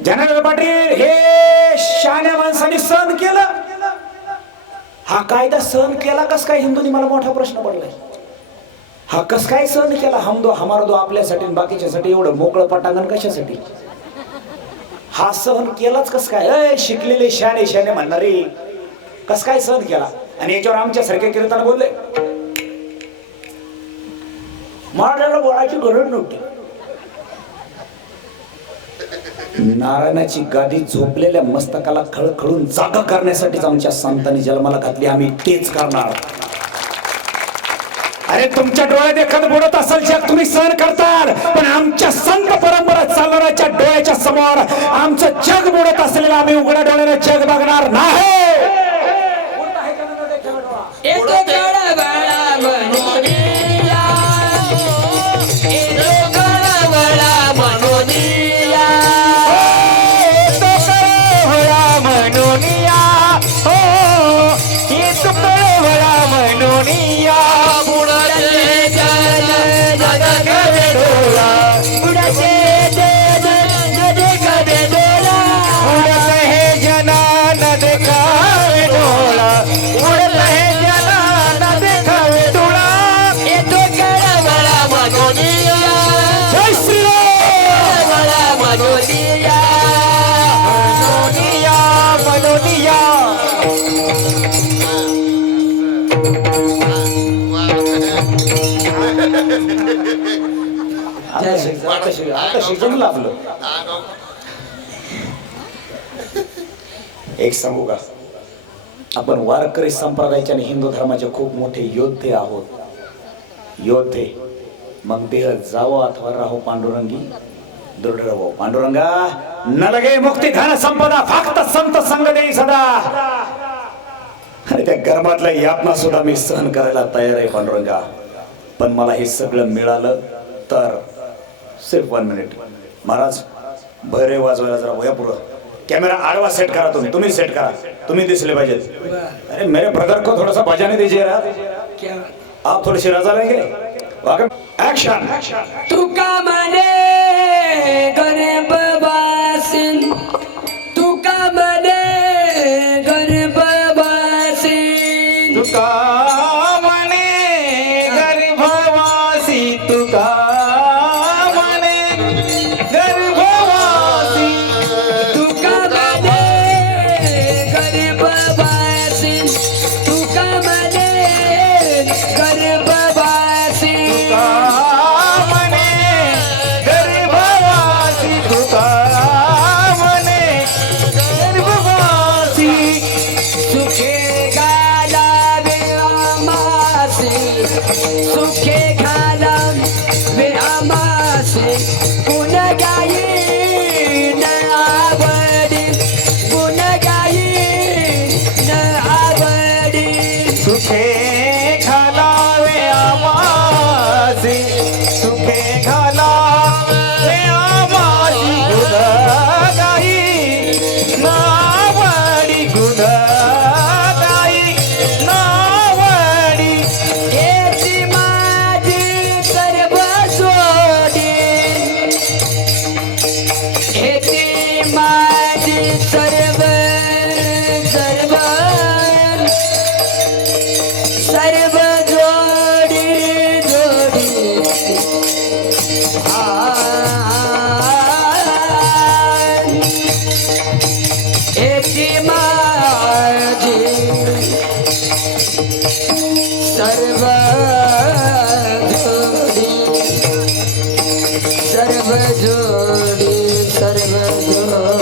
जनार्दन पाटील हे शहाण्या माणसाने सहन केलं. हा कायदा सहन केला कस काय हिंदूंनी? मला मोठा प्रश्न पडलाय. हा कस काय सहन केला? हम दो हमारा दो आपल्यासाठी बाकीच्यासाठी एवढं मोकळं पटांगण कशासाठी? हा सहन केलाच कस काय? शिकलेले शहाणे म्हणणारे कस काय सहन केला? आणि याच्यावर आमच्यासारखे कीर्तन बोलले. मराठ्याला बोलायची गरज नव्हती. नारायणाची गादी झोपलेल्या मस्तकाला खळखळून जागा करण्यासाठीच आमच्या संतांनी जन्माला घातली. आम्ही तेच करणार. अरे तुमच्या डोळ्यात एखादं बुडत असेल जग तुम्ही सहन करताल, पण आमच्या संत परंपरा चालणाऱ्याच्या डोळ्याच्या समोर आमचं जग बुडत असलेलं आम्ही उघड्या डोळ्याने जग बघणार नाही. एक सांगू का, आपण वारकरी संप्रदायाच्या आणि हिंदू धर्माचे खूप मोठे योद्धे आहोत. योद्धे मग देह जावो अथवा राहो पांडुरंगी दृढ रहो. पांडुरंगा न लगे मुक्ती धन संपदा फक्त संत संग देई सदा. आणि त्या गर्भातल्या यातना सुद्धा मी सहन करायला तयार आहे पांडुरंगा. पण मला हे सगळं मिळालं तर सिर्फ 1 मिनिट. महाराज भैरे वाजवायला जरा वया पुढं कॅमेरा आडवा सेट करा, तुम्ही सेट करा, तुम्ही दिसले पाहिजेत. अरे मेरे ब्रदर को थोड़ा सा बजाने दीजिए यार, क्या आप थोड़ी सी रजा लेंगे. एक्शन. तुका म्हणे गरीब वासिन, तुका म्हणे गरीब वासिन, तुका म्हणे गर्भवासी, तुका म्हणे गर्भवासी, तुका म्हणे गरीब वासिन, तुका म्हणे गरीब वासिन, तुका म्हणे गर्भवासी, तुका म्हणे गर्भवासी. सुखे घालावे आमासे, सुखे घालावे आमासे, गुण गाई न आवडी, गुण गाई न आवडी. सुखे घालावे आमासी, सुखे घालावे आमासी, गुण गाई नावडी, गुण गाई नावडी. हेची माझी सर्व सोडी, हेची माझी सर्व सर्व सर्व जोडी जोडी. हेची माझी सर्व जोडी, सर्व जोडी, सर्व जोडी.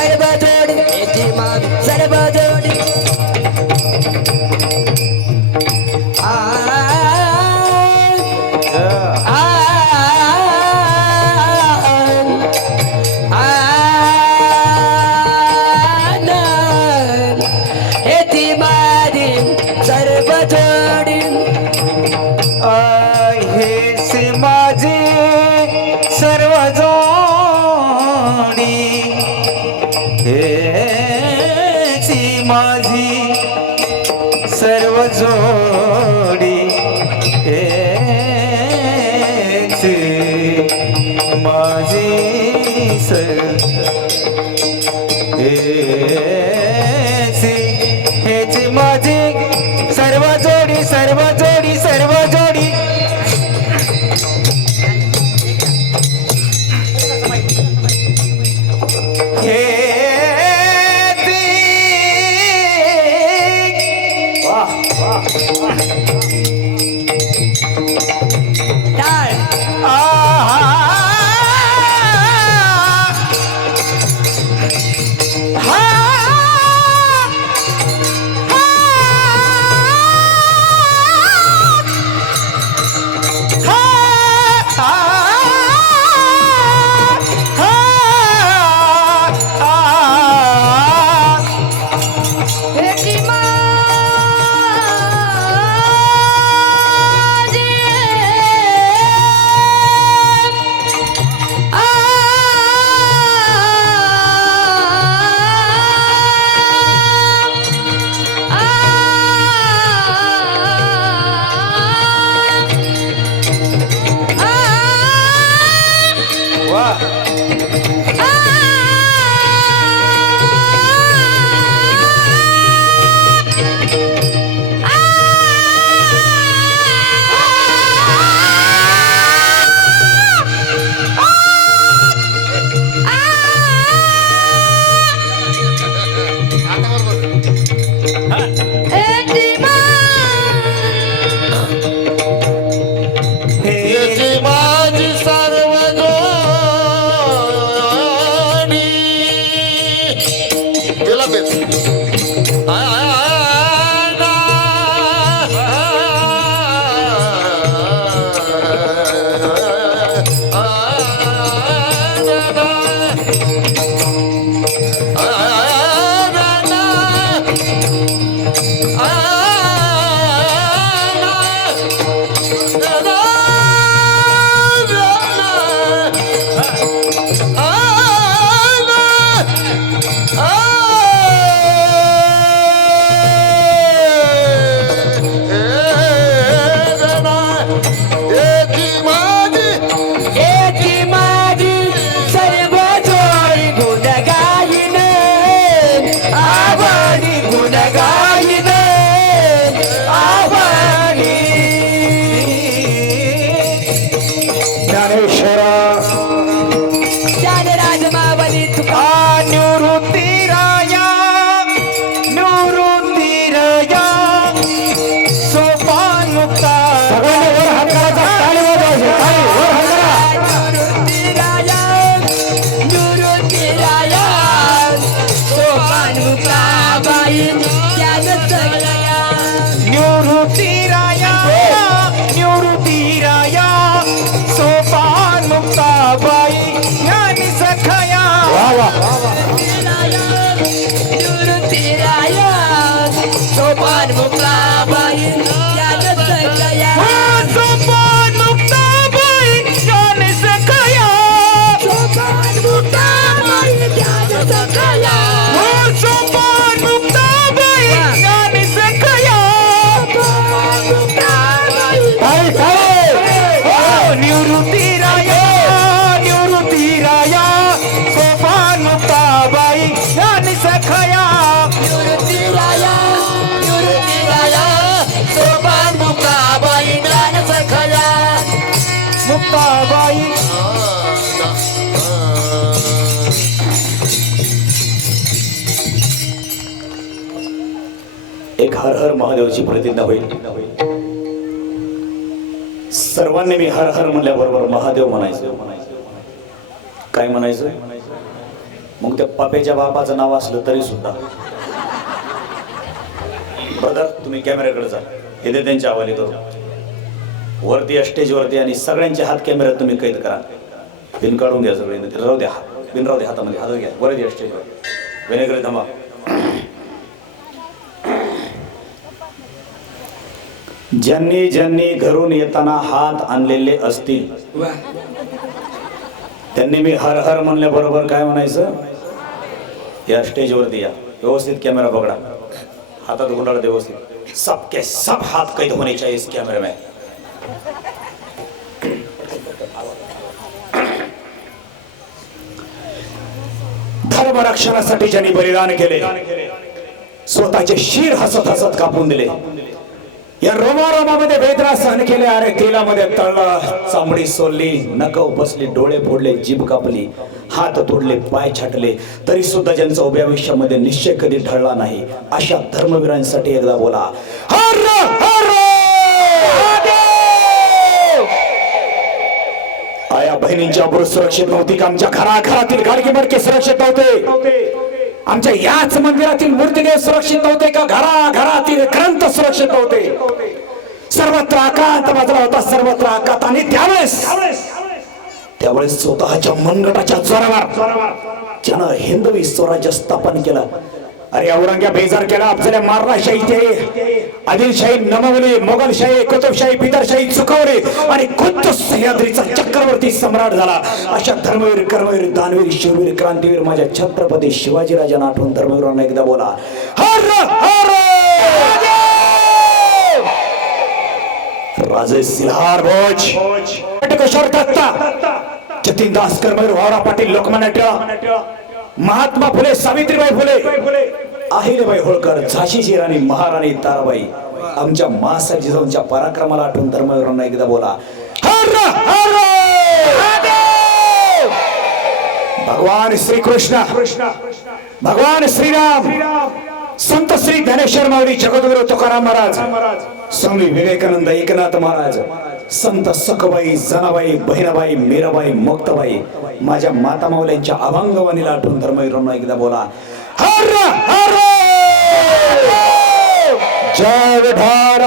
सर्व जोडी, येती माझी सर्व जोडी. येती माझी सर्व जोडी. हेच माझी सर्व जोडी, हेच माझी सर्व जोडी, हेच माझी हेच माझी सर्व जोडी, सर्व जोडी, सर्व जोडी. हे ती. वाह वाह वाह. एक हर हर महादेवची प्रतिज्ञा होईल. सर्वांनी मी हर हर म्हणल्याबरोबर महादेव म्हणायचं. काय म्हणायचं? मग त्या पापेच्या बापाचं नाव असलं तरी सुद्धा. ब्रदर तुम्ही कॅमेऱ्याकडे जा, हे दे त्यांच्या हवाली करू. वरती स्टेजवरती आणि सगळ्यांचे हात कॅमेऱ्यात तुम्ही कैद करा. पिन काढून घ्या सगळे, राहू द्या, पिन राहू द्या हातामध्ये, हातात घ्या. वरती स्टेजवर वेनेकडे थांबा. ज्यांनी ज्यांनी घरून येताना हात आणलेले असतील त्यांनी मी हर हर म्हणल्याबरोबर काय म्हणायचं? या स्टेजवरती या, व्यवस्थित कॅमेरा पकडा, हातात गुंडाळा व्यवस्थित. सबके सब हात कैद होने चाहिए इस कैमरे में. धर्म रक्षणासाठी ज्यांनी बलिदान केले, स्वतःचे शीर हसत हसत कापून दिले, या रोमारोमामध्ये वेदना सहन केले, अरे तेलामध्ये तळला, चामडी सोलली, नख उपसली, डोळे फोडले, जीभ कापली, हात तोडले, पाय छाटले, तरी सुद्धा ज्यांचा उभ्या आयुष्यामध्ये निश्चय कधी ढळला नाही, अशा धर्मवीरांसाठी एकदा बोला हर हर महादेव. आया बहिणींची अब्रू सुरक्षित नव्हती का? आमच्या घराघरातील गाडगे मडके सुरक्षित नव्हते? आमच्या याच मंदिरातील मूर्तिदेव सुरक्षित नव्हते का? घराघरातील ग्रंथ सुरक्षित नव्हते? सर्वत्र आकांत माजला होता, सर्वत्र आकांत. आणि त्यावेळेस स्वतःच्या मनगटाच्या जोरावर ज्यानं हिंदवी स्वराज्य स्थापन केलं. अरे औरंग्या बेजार केला, अफजल्या मारला, शाही आदिलशाही नमवली, मोगलशाही, कुतुबशाही, बिदरशाही चुकवली आणि खुद्द सह्याद्रीचा चक्रवर्ती सम्राट झाला. अशा धर्मवीर, कर्मवीर, दानवीर, शूरवीर, क्रांतीवीर माझ्या छत्रपती शिवाजीराजांना आठवून धर्मवीरांना एकदा बोला हर हर. राजे सिल्हार भोज, किशोर दत्ता, जतीन दास, कर्मवीर वावरा पाटील, लोकमान्य टिळक, महात्मा फुले, सावित्रीबाई फुले, अहिल्याबाई होळकर, झाशीची राणी महाराणी ताराबाई, आमच्या माँ जिजाऊंच्या पराक्रमाला आठवून धर्मवीरांना एकदा बोला हर हर. भगवान श्री कृष्ण, भगवान श्रीराम, संत श्री ज्ञानेश्वर माऊली, जगद्गुरु तुकाराम महाराज, स्वामी विवेकानंद, एकनाथ महाराज, संत सखबाई, जनाबाई, बहिणाबाई, मीराबाई, मुक्ताबाई, माझ्या माता माऊल्यांच्या अभंगवाणीला आठवून धर्मवीरांना एकदा बोला हर हर. जय विठाल.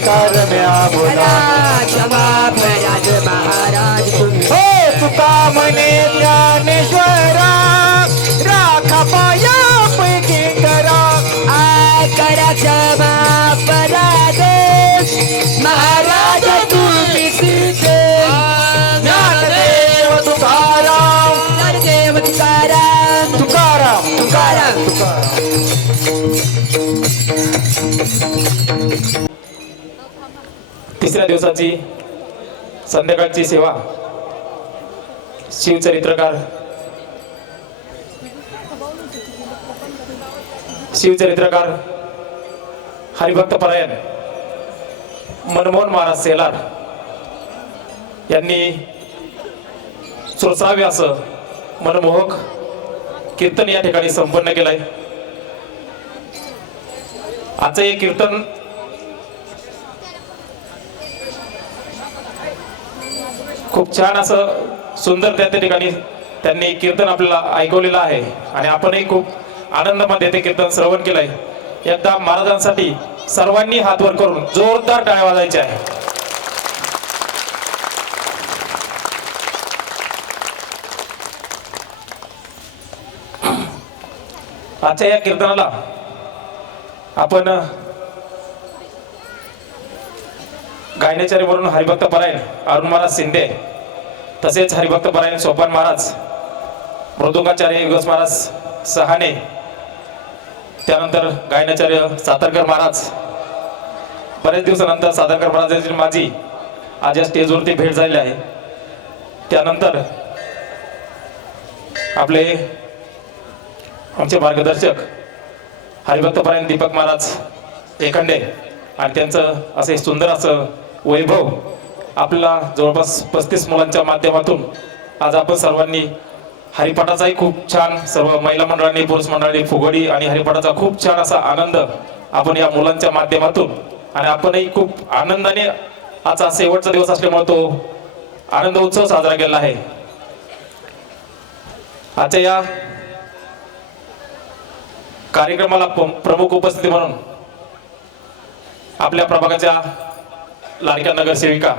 अधिकार तुका म्हणे ज्ञानेश्वरा, राखा पाया पैकी करा, करा क्षमा अपराध, महाराज तुम्ही सिद्धे. ज्ञानदेव तुकाराम, ज्ञानदेव तुकाराम, तुकाराम तुकाराम तुकाराम. तिसऱ्या दिवसाची संध्याकाळची सेवा शिवचरित्रकार हरिभक्त परायण मनमोहन महाराज सेलार यांनी सोसावे असं मनमोहक कीर्तन या ठिकाणी संपन्न केलंय. आजचं हे कीर्तन खूप छान असं सुंदर त्या ठिकाणी त्यांनी कीर्तन आपल्याला ऐकवलेलं आहे आणि आपणही खूप आनंदामध्ये ते कीर्तन श्रवण केलंय. एकदा महाराजांसाठी सर्वांनी हात वर करून जोरदार टाळ्या वाजवायच्या आहे. आजच्या या कीर्तनाला आपण गायनाचार्य वरून हरिभक्त परायण अरुण महाराज शिंदे, तसेच हरिभक्त परायण सोपान महाराज, मृदुंगाचार्य युगस महाराज सहाने, त्यानंतर गायनाचार्य सातारकर महाराज. बरेच दिवसानंतर सातारकर महाराजांची माझी आज या स्टेजवरती भेट झालेली आहे. त्यानंतर आपले आमचे मार्गदर्शक हरिभक्त परायण दीपक महाराज एखंडे आणि त्यांचं असे सुंदर असं वैभव आपल्याला जवळपास 35 मुलांच्या माध्यमातून आज आपण सर्वांनी हरिपाठाचाही खूप छान सर्व महिला मंडळांनी पुरुष मंडळांनी फुगडी आणि हरिपाठाचा खूप छान असा आनंद आपण या मुलांच्या माध्यमातून आणि आपणही खूप आनंदाने आजचा शेवटचा दिवस असल्यामुळे तो आनंद उत्सव साजरा केला आहे. आजच्या या कार्यक्रमाला प्रमुख उपस्थिती म्हणून आपल्या प्रभागाच्या लाडक्या नगरसेविका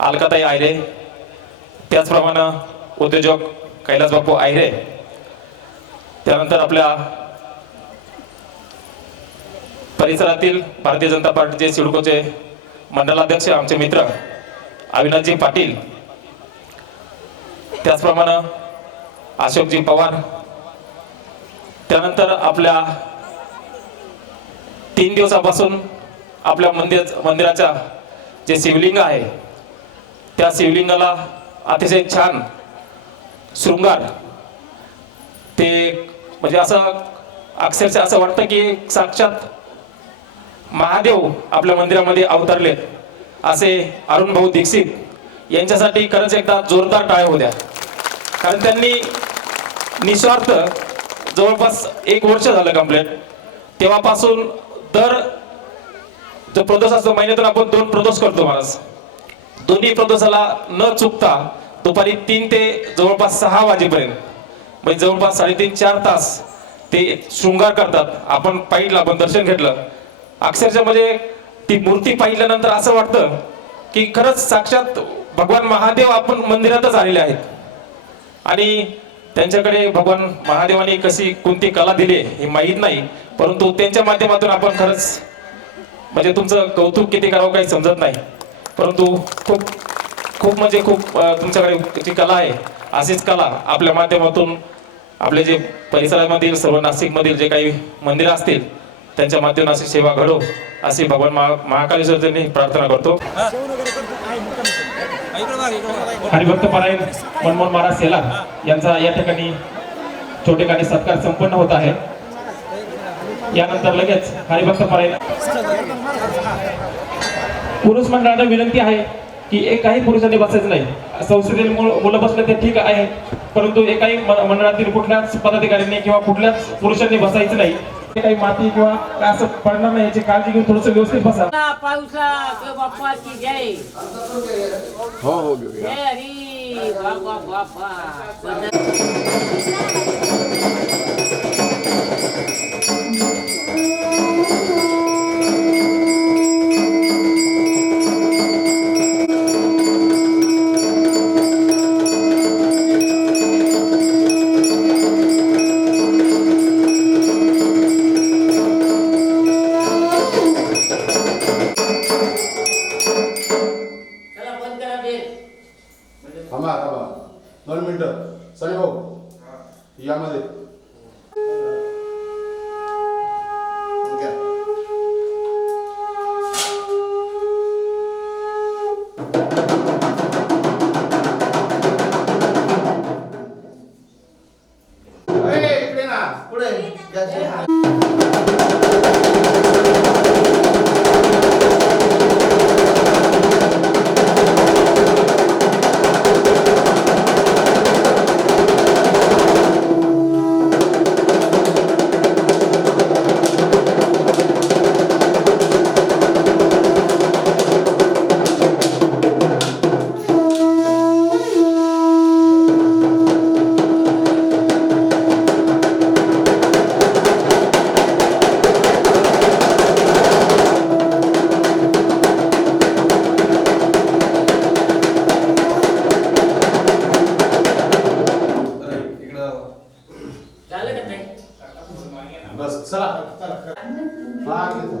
अलकाताई आयरे, त्याचप्रमाणे उद्योजक कैलास बापू आयरे, त्यानंतर आपल्या परिसरातील भारतीय जनता पार्टीचे सिडकोचे मंडलाध्यक्ष आमचे मित्र अविनाशजी पाटील, त्याचप्रमाणे अशोकजी पवार, त्यानंतर आपल्या 3 दिवसापासून आपल्या मंदिराच्या जे शिवलिंग आहे त्या शिवलिंगाला अतिशय छान शृंगार, ते म्हणजे असं अक्षरशः असं वाटतं की साक्षात महादेव आपल्या मंदिरामध्ये अवतरलेत असे अरुण भाऊ दीक्षित यांच्यासाठी खरंच एकदा जोरदार टाळ्या होत्या. कारण त्यांनी निस्वार्थ जवळपास 1 वर्ष झालं कंप्लीट, तेव्हापासून दर जो प्रदोष असतो महिन्यातून आपण 2 प्रदोष करतो महाराज, दोन्ही प्रदोषाला न चुकता दुपारी 3 ते जवळपास 6 वाजेपर्यंत म्हणजे जवळपास 3.5-4 तास ते शृंगार करतात. आपण पाहिलं, आपण दर्शन घेतलं, अक्षरशः म्हणजे ती मूर्ती पाहिल्यानंतर असं वाटतं की खरंच साक्षात भगवान महादेव आपण मंदिरातच आलेले आहेत. आणि त्यांच्याकडे भगवान महादेवाने कशी कोणती कला दिली हे माहीत नाही, परंतु त्यांच्या माध्यमातून आपण खरंच म्हणजे तुमचं कौतुक किती करावं काही समजत नाही, परंतु खूप खूप म्हणजे खूप तुमच्याकडे जी कला आहे अशीच कला आपल्या माध्यमातून आपले जे परिसरामधील सर्व नाशिकमधील जे काही मंदिरं असतील त्यांच्या माध्यमातून अशी सेवा घडो अशी भगवान महाकालेश्वरनी प्रार्थना करतो. हरिभक्त पारायण मनमोहन महाराज सेला यांचा या ठिकाणी छोटेखानी सत्कार संपन्न होत आहे. यानंतर लगेच हरिभक्त पारायण पुरुष मंडळाला विनंती आहे की एकाही पुरुषांनी बसायचं नाही. संसदेतील मुलं बसले ते ठीक आहे, परंतु एकाही मंडळातील कुठल्याच पदाधिकाऱ्यांनी किंवा कुठल्याच पुरुषांनी बसायचं नाही. काही माती किंवा काय असं पडणार नाही याची काळजी घेऊन थोडंसं व्यवस्थित बसा. पाऊसा बाप्पाची जय. हो जय हरी बाप्पा. थांबा 2 मिनिटं. सनी भाऊ यामध्ये इकडे ना पुढे बस चला हा घेतो.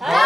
हा.